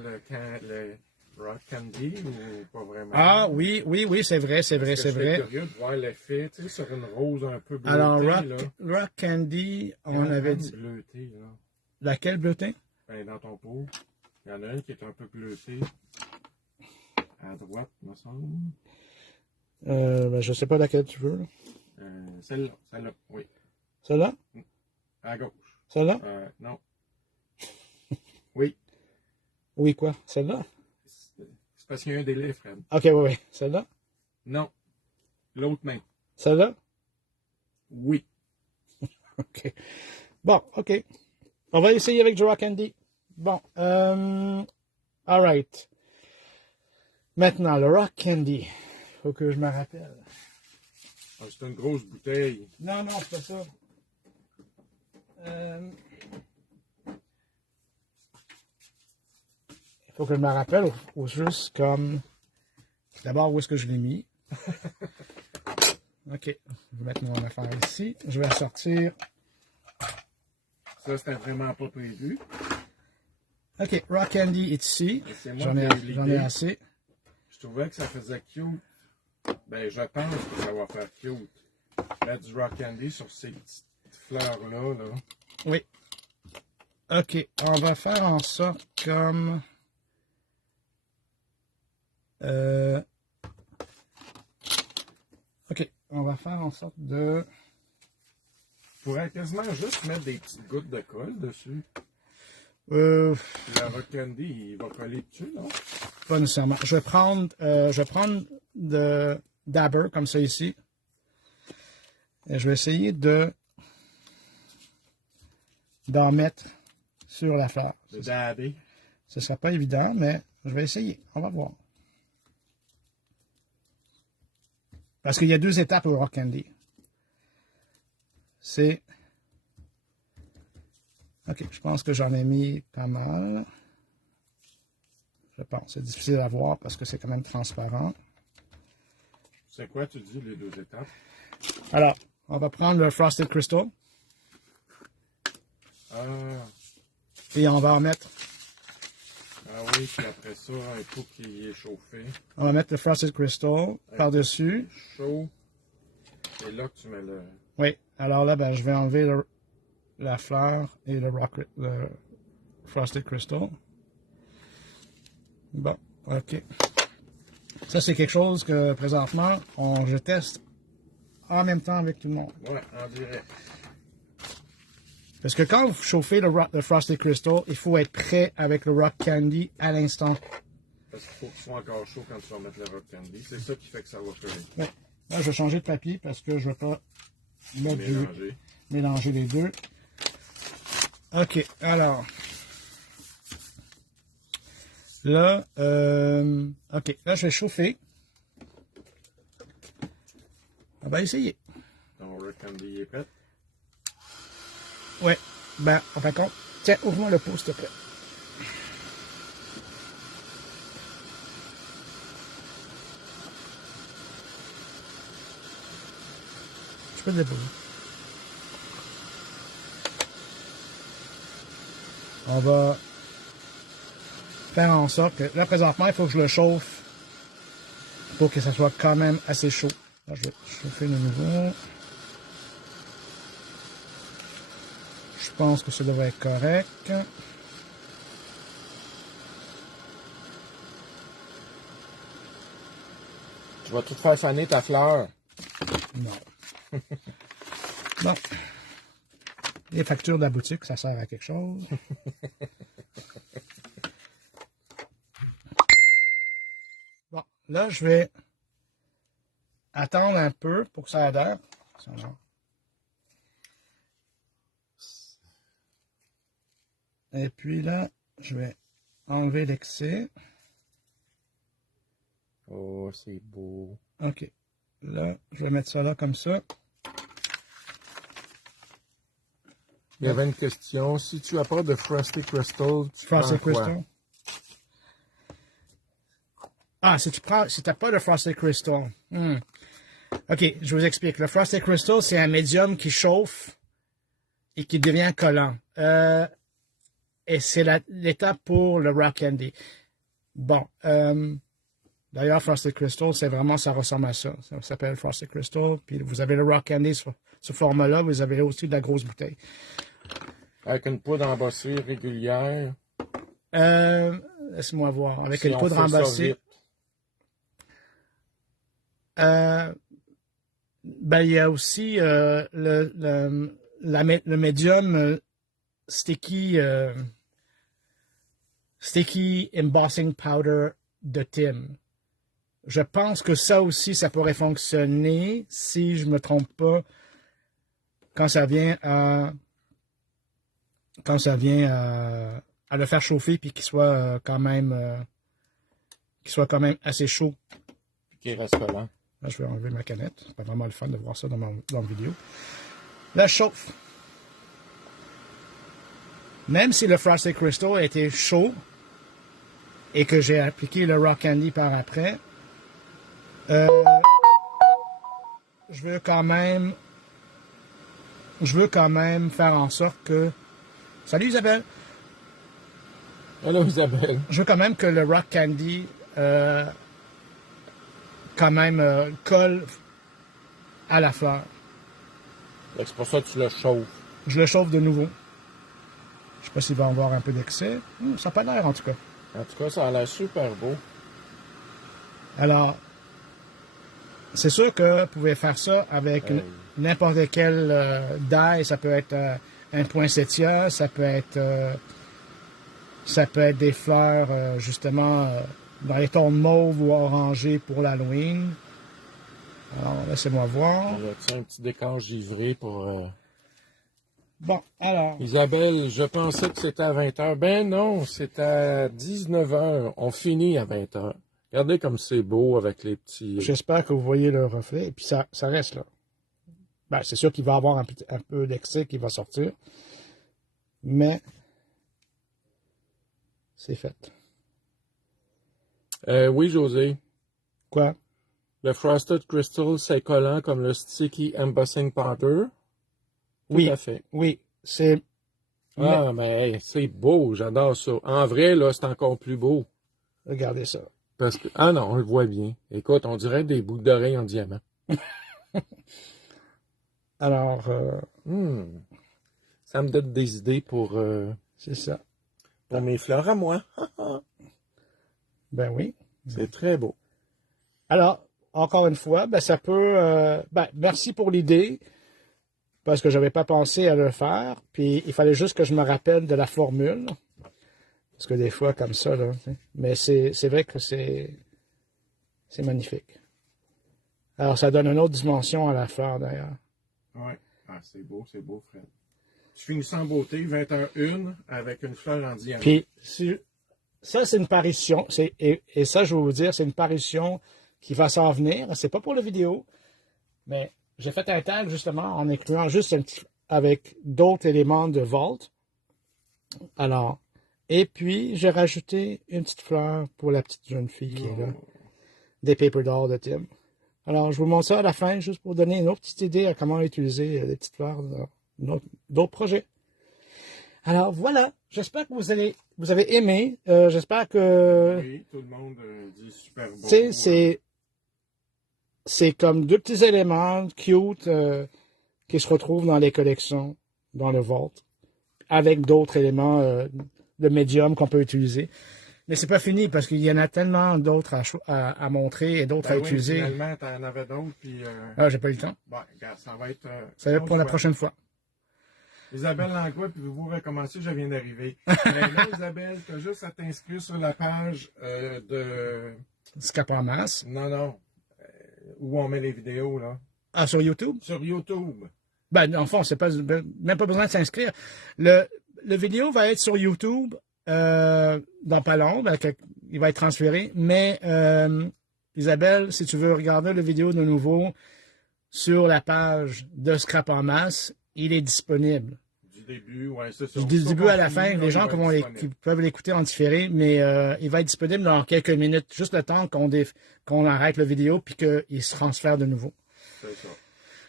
le rock candy ou pas vraiment? Ah oui, c'est vrai. Je suis curieux de voir l'effet, tu sais, sur une rose un peu bleutée. Alors, là. rock candy, on avait dit... Bleutée, là. Laquelle bleutée? Ben, dans ton pot. Il y en a une qui est un peu bleutée. À droite, me semble. Ben, je sais pas laquelle tu veux. Celle-là, oui. Celle-là? À gauche. Celle-là? Non. Oui. Oui, quoi? Celle-là? C'est parce qu'il y a un délai, Fred. Ok, oui, oui. Celle-là? Non. L'autre main. Celle-là? Oui. Ok. Bon, ok. On va essayer avec du Rock Candy. Bon, alright. Maintenant, le Rock Candy. Faut que je me rappelle. Ah, c'est une grosse bouteille. Non, non, c'est pas ça. Il faut que je me rappelle ou juste comme... D'abord, où est-ce que je l'ai mis? Ok. Je vais mettre mon affaire ici. Je vais sortir. Ça, c'était vraiment pas prévu. Ok, Rock Candy est ici. C'est moi J'en qui ai eu ai l'idée. assez. Je trouvais que ça faisait cute. Ben, je pense que ça va faire cute. Mettre du rock candy sur ces petites fleurs-là, là. Oui. Ok, on va faire en sorte comme... Ok, on va faire en sorte de... Je pourrais quasiment juste mettre des petites gouttes de colle dessus. Puis le rock candy, il va coller dessus, non? Pas nécessairement. Je vais prendre de Dabber, comme ça ici. Et je vais essayer d'en mettre sur la fleur. De dabber. Ce ne sera pas évident, mais je vais essayer. On va voir. Parce qu'il y a deux étapes au Rock Candy. C'est... Ok, je pense que j'en ai mis pas mal. Je pense. C'est difficile à voir parce que c'est quand même transparent. C'est quoi, tu dis, les deux étapes? Alors, on va prendre le Frosted Crystal. Ah, Et on va en mettre... oui, puis après ça, il faut qu'il est chauffé. On va mettre le Frosted Crystal par-dessus. Chaud. Et là que tu mets le... Oui, alors là, ben, je vais enlever la fleur et le Frosted Crystal. Bon, ok. Ça, c'est quelque chose que présentement, je teste en même temps avec tout le monde. Ouais, en direct. Parce que quand vous chauffez le Frosted Crystal, il faut être prêt avec le Rock Candy à l'instant. Parce qu'il faut qu'il soit encore chaud quand tu vas mettre le rock candy. C'est ça qui fait que ça va coller. Oui. Là, je vais changer de papier parce que je ne veux pas mélanger les deux. OK, alors. Là, OK, là, je vais chauffer. On va essayer. Ton rock candy est prêt? Ouais. Ben, par contre, tiens, ouvre-moi le pot, s'il te plaît. Je peux le déposer. On va faire en sorte que, là, présentement, il faut que je le chauffe pour que ça soit quand même assez chaud. Là, je vais chauffer de nouveau. Je pense que ça devrait être correct. Tu vas tout faire faner ta fleur. Non. Bon. Les factures de la boutique, ça sert à quelque chose. Bon, là, je vais attendre un peu pour que ça adhère. Et puis là, je vais enlever l'excès. Oh, c'est beau. OK. Là, je vais mettre ça là comme ça. Il y avait une question. Si tu as pas de Frosted Crystal, tu Frosted prends quoi? Crystal. Ah, si tu n'as pas de Frosted Crystal. OK, je vous explique. Le Frosted Crystal, c'est un médium qui chauffe et qui devient collant. Et c'est l'étape pour le Rock Candy. Bon, d'ailleurs, Frosted Crystal, c'est vraiment, ça ressemble à ça. Ça s'appelle Frosted Crystal. Puis vous avez le Rock Candy sur ce format-là. Vous avez aussi de la grosse bouteille. Avec une poudre embossée régulière. Laisse-moi voir. Avec Si une on poudre fait ça embossée. vite. Ben, il y a aussi le médium sticky embossing powder de Tim. Je pense que ça aussi, ça pourrait fonctionner, si je me trompe pas, quand ça vient à le faire chauffer puis qu'il soit quand même assez chaud. Puis qu'il reste collant. Là, je vais enlever ma canette. C'est pas vraiment le fun de voir ça dans la vidéo. Là, je chauffe. Même si le Frosted Crystal a été chaud et que j'ai appliqué le Rock Candy par après, je veux quand même faire en sorte que... Salut Isabelle! Hello Isabelle. Je veux quand même que le Rock Candy colle à la fleur. C'est pour ça que tu le chauffes. Je le chauffe de nouveau. Je sais pas s'il va y avoir un peu d'excès. Ça n'a pas l'air en tout cas. En tout cas, ça a l'air super beau. Alors, c'est sûr que vous pouvez faire ça avec n'importe quel die. Ça peut être un poinsettia, ça peut être des fleurs justement dans les tons mauve ou orangés pour l'Halloween. Alors, laissez-moi voir. J'ai un petit décor givré pour... Bon, alors... Isabelle, je pensais que c'était à 20h. Ben non, c'est à 19h. On finit à 20h. Regardez comme c'est beau avec les petits... J'espère que vous voyez le reflet. Et puis ça reste là. Ben, c'est sûr qu'il va y avoir un peu d'excès qui va sortir. Mais c'est fait. Oui, José. Quoi? Le Frosted Crystal, c'est collant comme le Sticky Embossing Powder. Tout Oui, à fait. oui, c'est... Ah, mais hey, c'est beau, j'adore ça. En vrai, là, c'est encore plus beau. Regardez ça. Parce que... Ah non, on le voit bien. Écoute, on dirait des boucles d'oreilles en diamant. Alors, ça me donne des idées pour c'est ça. mes fleurs à moi. Ben oui. C'est très beau. Alors, encore une fois, ben ça peut... merci pour l'idée, parce que je n'avais pas pensé à le faire. Puis, il fallait juste que je me rappelle de la formule. Parce que des fois, comme ça, là... Mais c'est vrai que c'est magnifique. Alors, ça donne une autre dimension à la fleur, d'ailleurs. Oui. Ah, c'est beau, Fred. Je finis sans beauté, 21 avec une fleur en diamant. Puis, ça, c'est une parution. Et ça, je vais vous dire, c'est une parution qui va s'en venir. C'est pas pour la vidéo, mais j'ai fait un tag, justement, en incluant juste avec d'autres éléments de Vault. Alors, et puis, j'ai rajouté une petite fleur pour la petite jeune fille qui est là. Des Paper Dolls de Tim. Alors, je vous montre ça à la fin, juste pour donner une autre petite idée à comment utiliser les petites fleurs dans d'autres projets. Alors, voilà. J'espère que vous avez aimé. J'espère que... Oui, tout le monde dit super beau. C'est comme deux petits éléments cute qui se retrouvent dans les collections, dans le Vault, avec d'autres éléments de médium qu'on peut utiliser. Mais c'est pas fini parce qu'il y en a tellement d'autres à montrer et d'autres à utiliser. Finalement, t'en avais d'autres, puis... j'ai pas eu le temps. Bon, regarde, ça va être... Ça va être pour la prochaine fois. Isabelle Langlois, puis vous recommencer, je viens d'arriver. Là, Isabelle, tu as juste à t'inscrire sur la page de... Scapamas. Non. Où on met les vidéos, là. Ah, sur YouTube? Sur YouTube. Ben, en fond, c'est même pas besoin de s'inscrire. Le vidéo va être sur YouTube dans pas long. Il va être transféré. Mais, Isabelle, si tu veux regarder la vidéo de nouveau sur la page de Scrap en masse, il est disponible. Du début, ouais, c'est ça. Du début à la fin, les gens qui peuvent l'écouter en différé, mais il va être disponible dans quelques minutes, juste le temps qu'on arrête la vidéo puis qu'il se transfère de nouveau. C'est ça.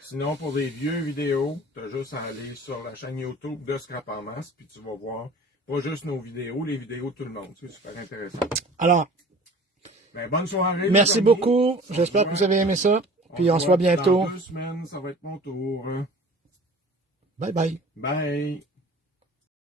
Sinon, pour des vieux vidéos, tu as juste à aller sur la chaîne YouTube de Scrap en masse, puis tu vas voir pas juste nos vidéos, les vidéos de tout le monde. C'est super intéressant. Alors, bonne soirée. merci beaucoup. J'espère que vous avez aimé ça. Puis on se voit bientôt. Dans 2 semaines, ça va être mon tour. Bye bye. Bye.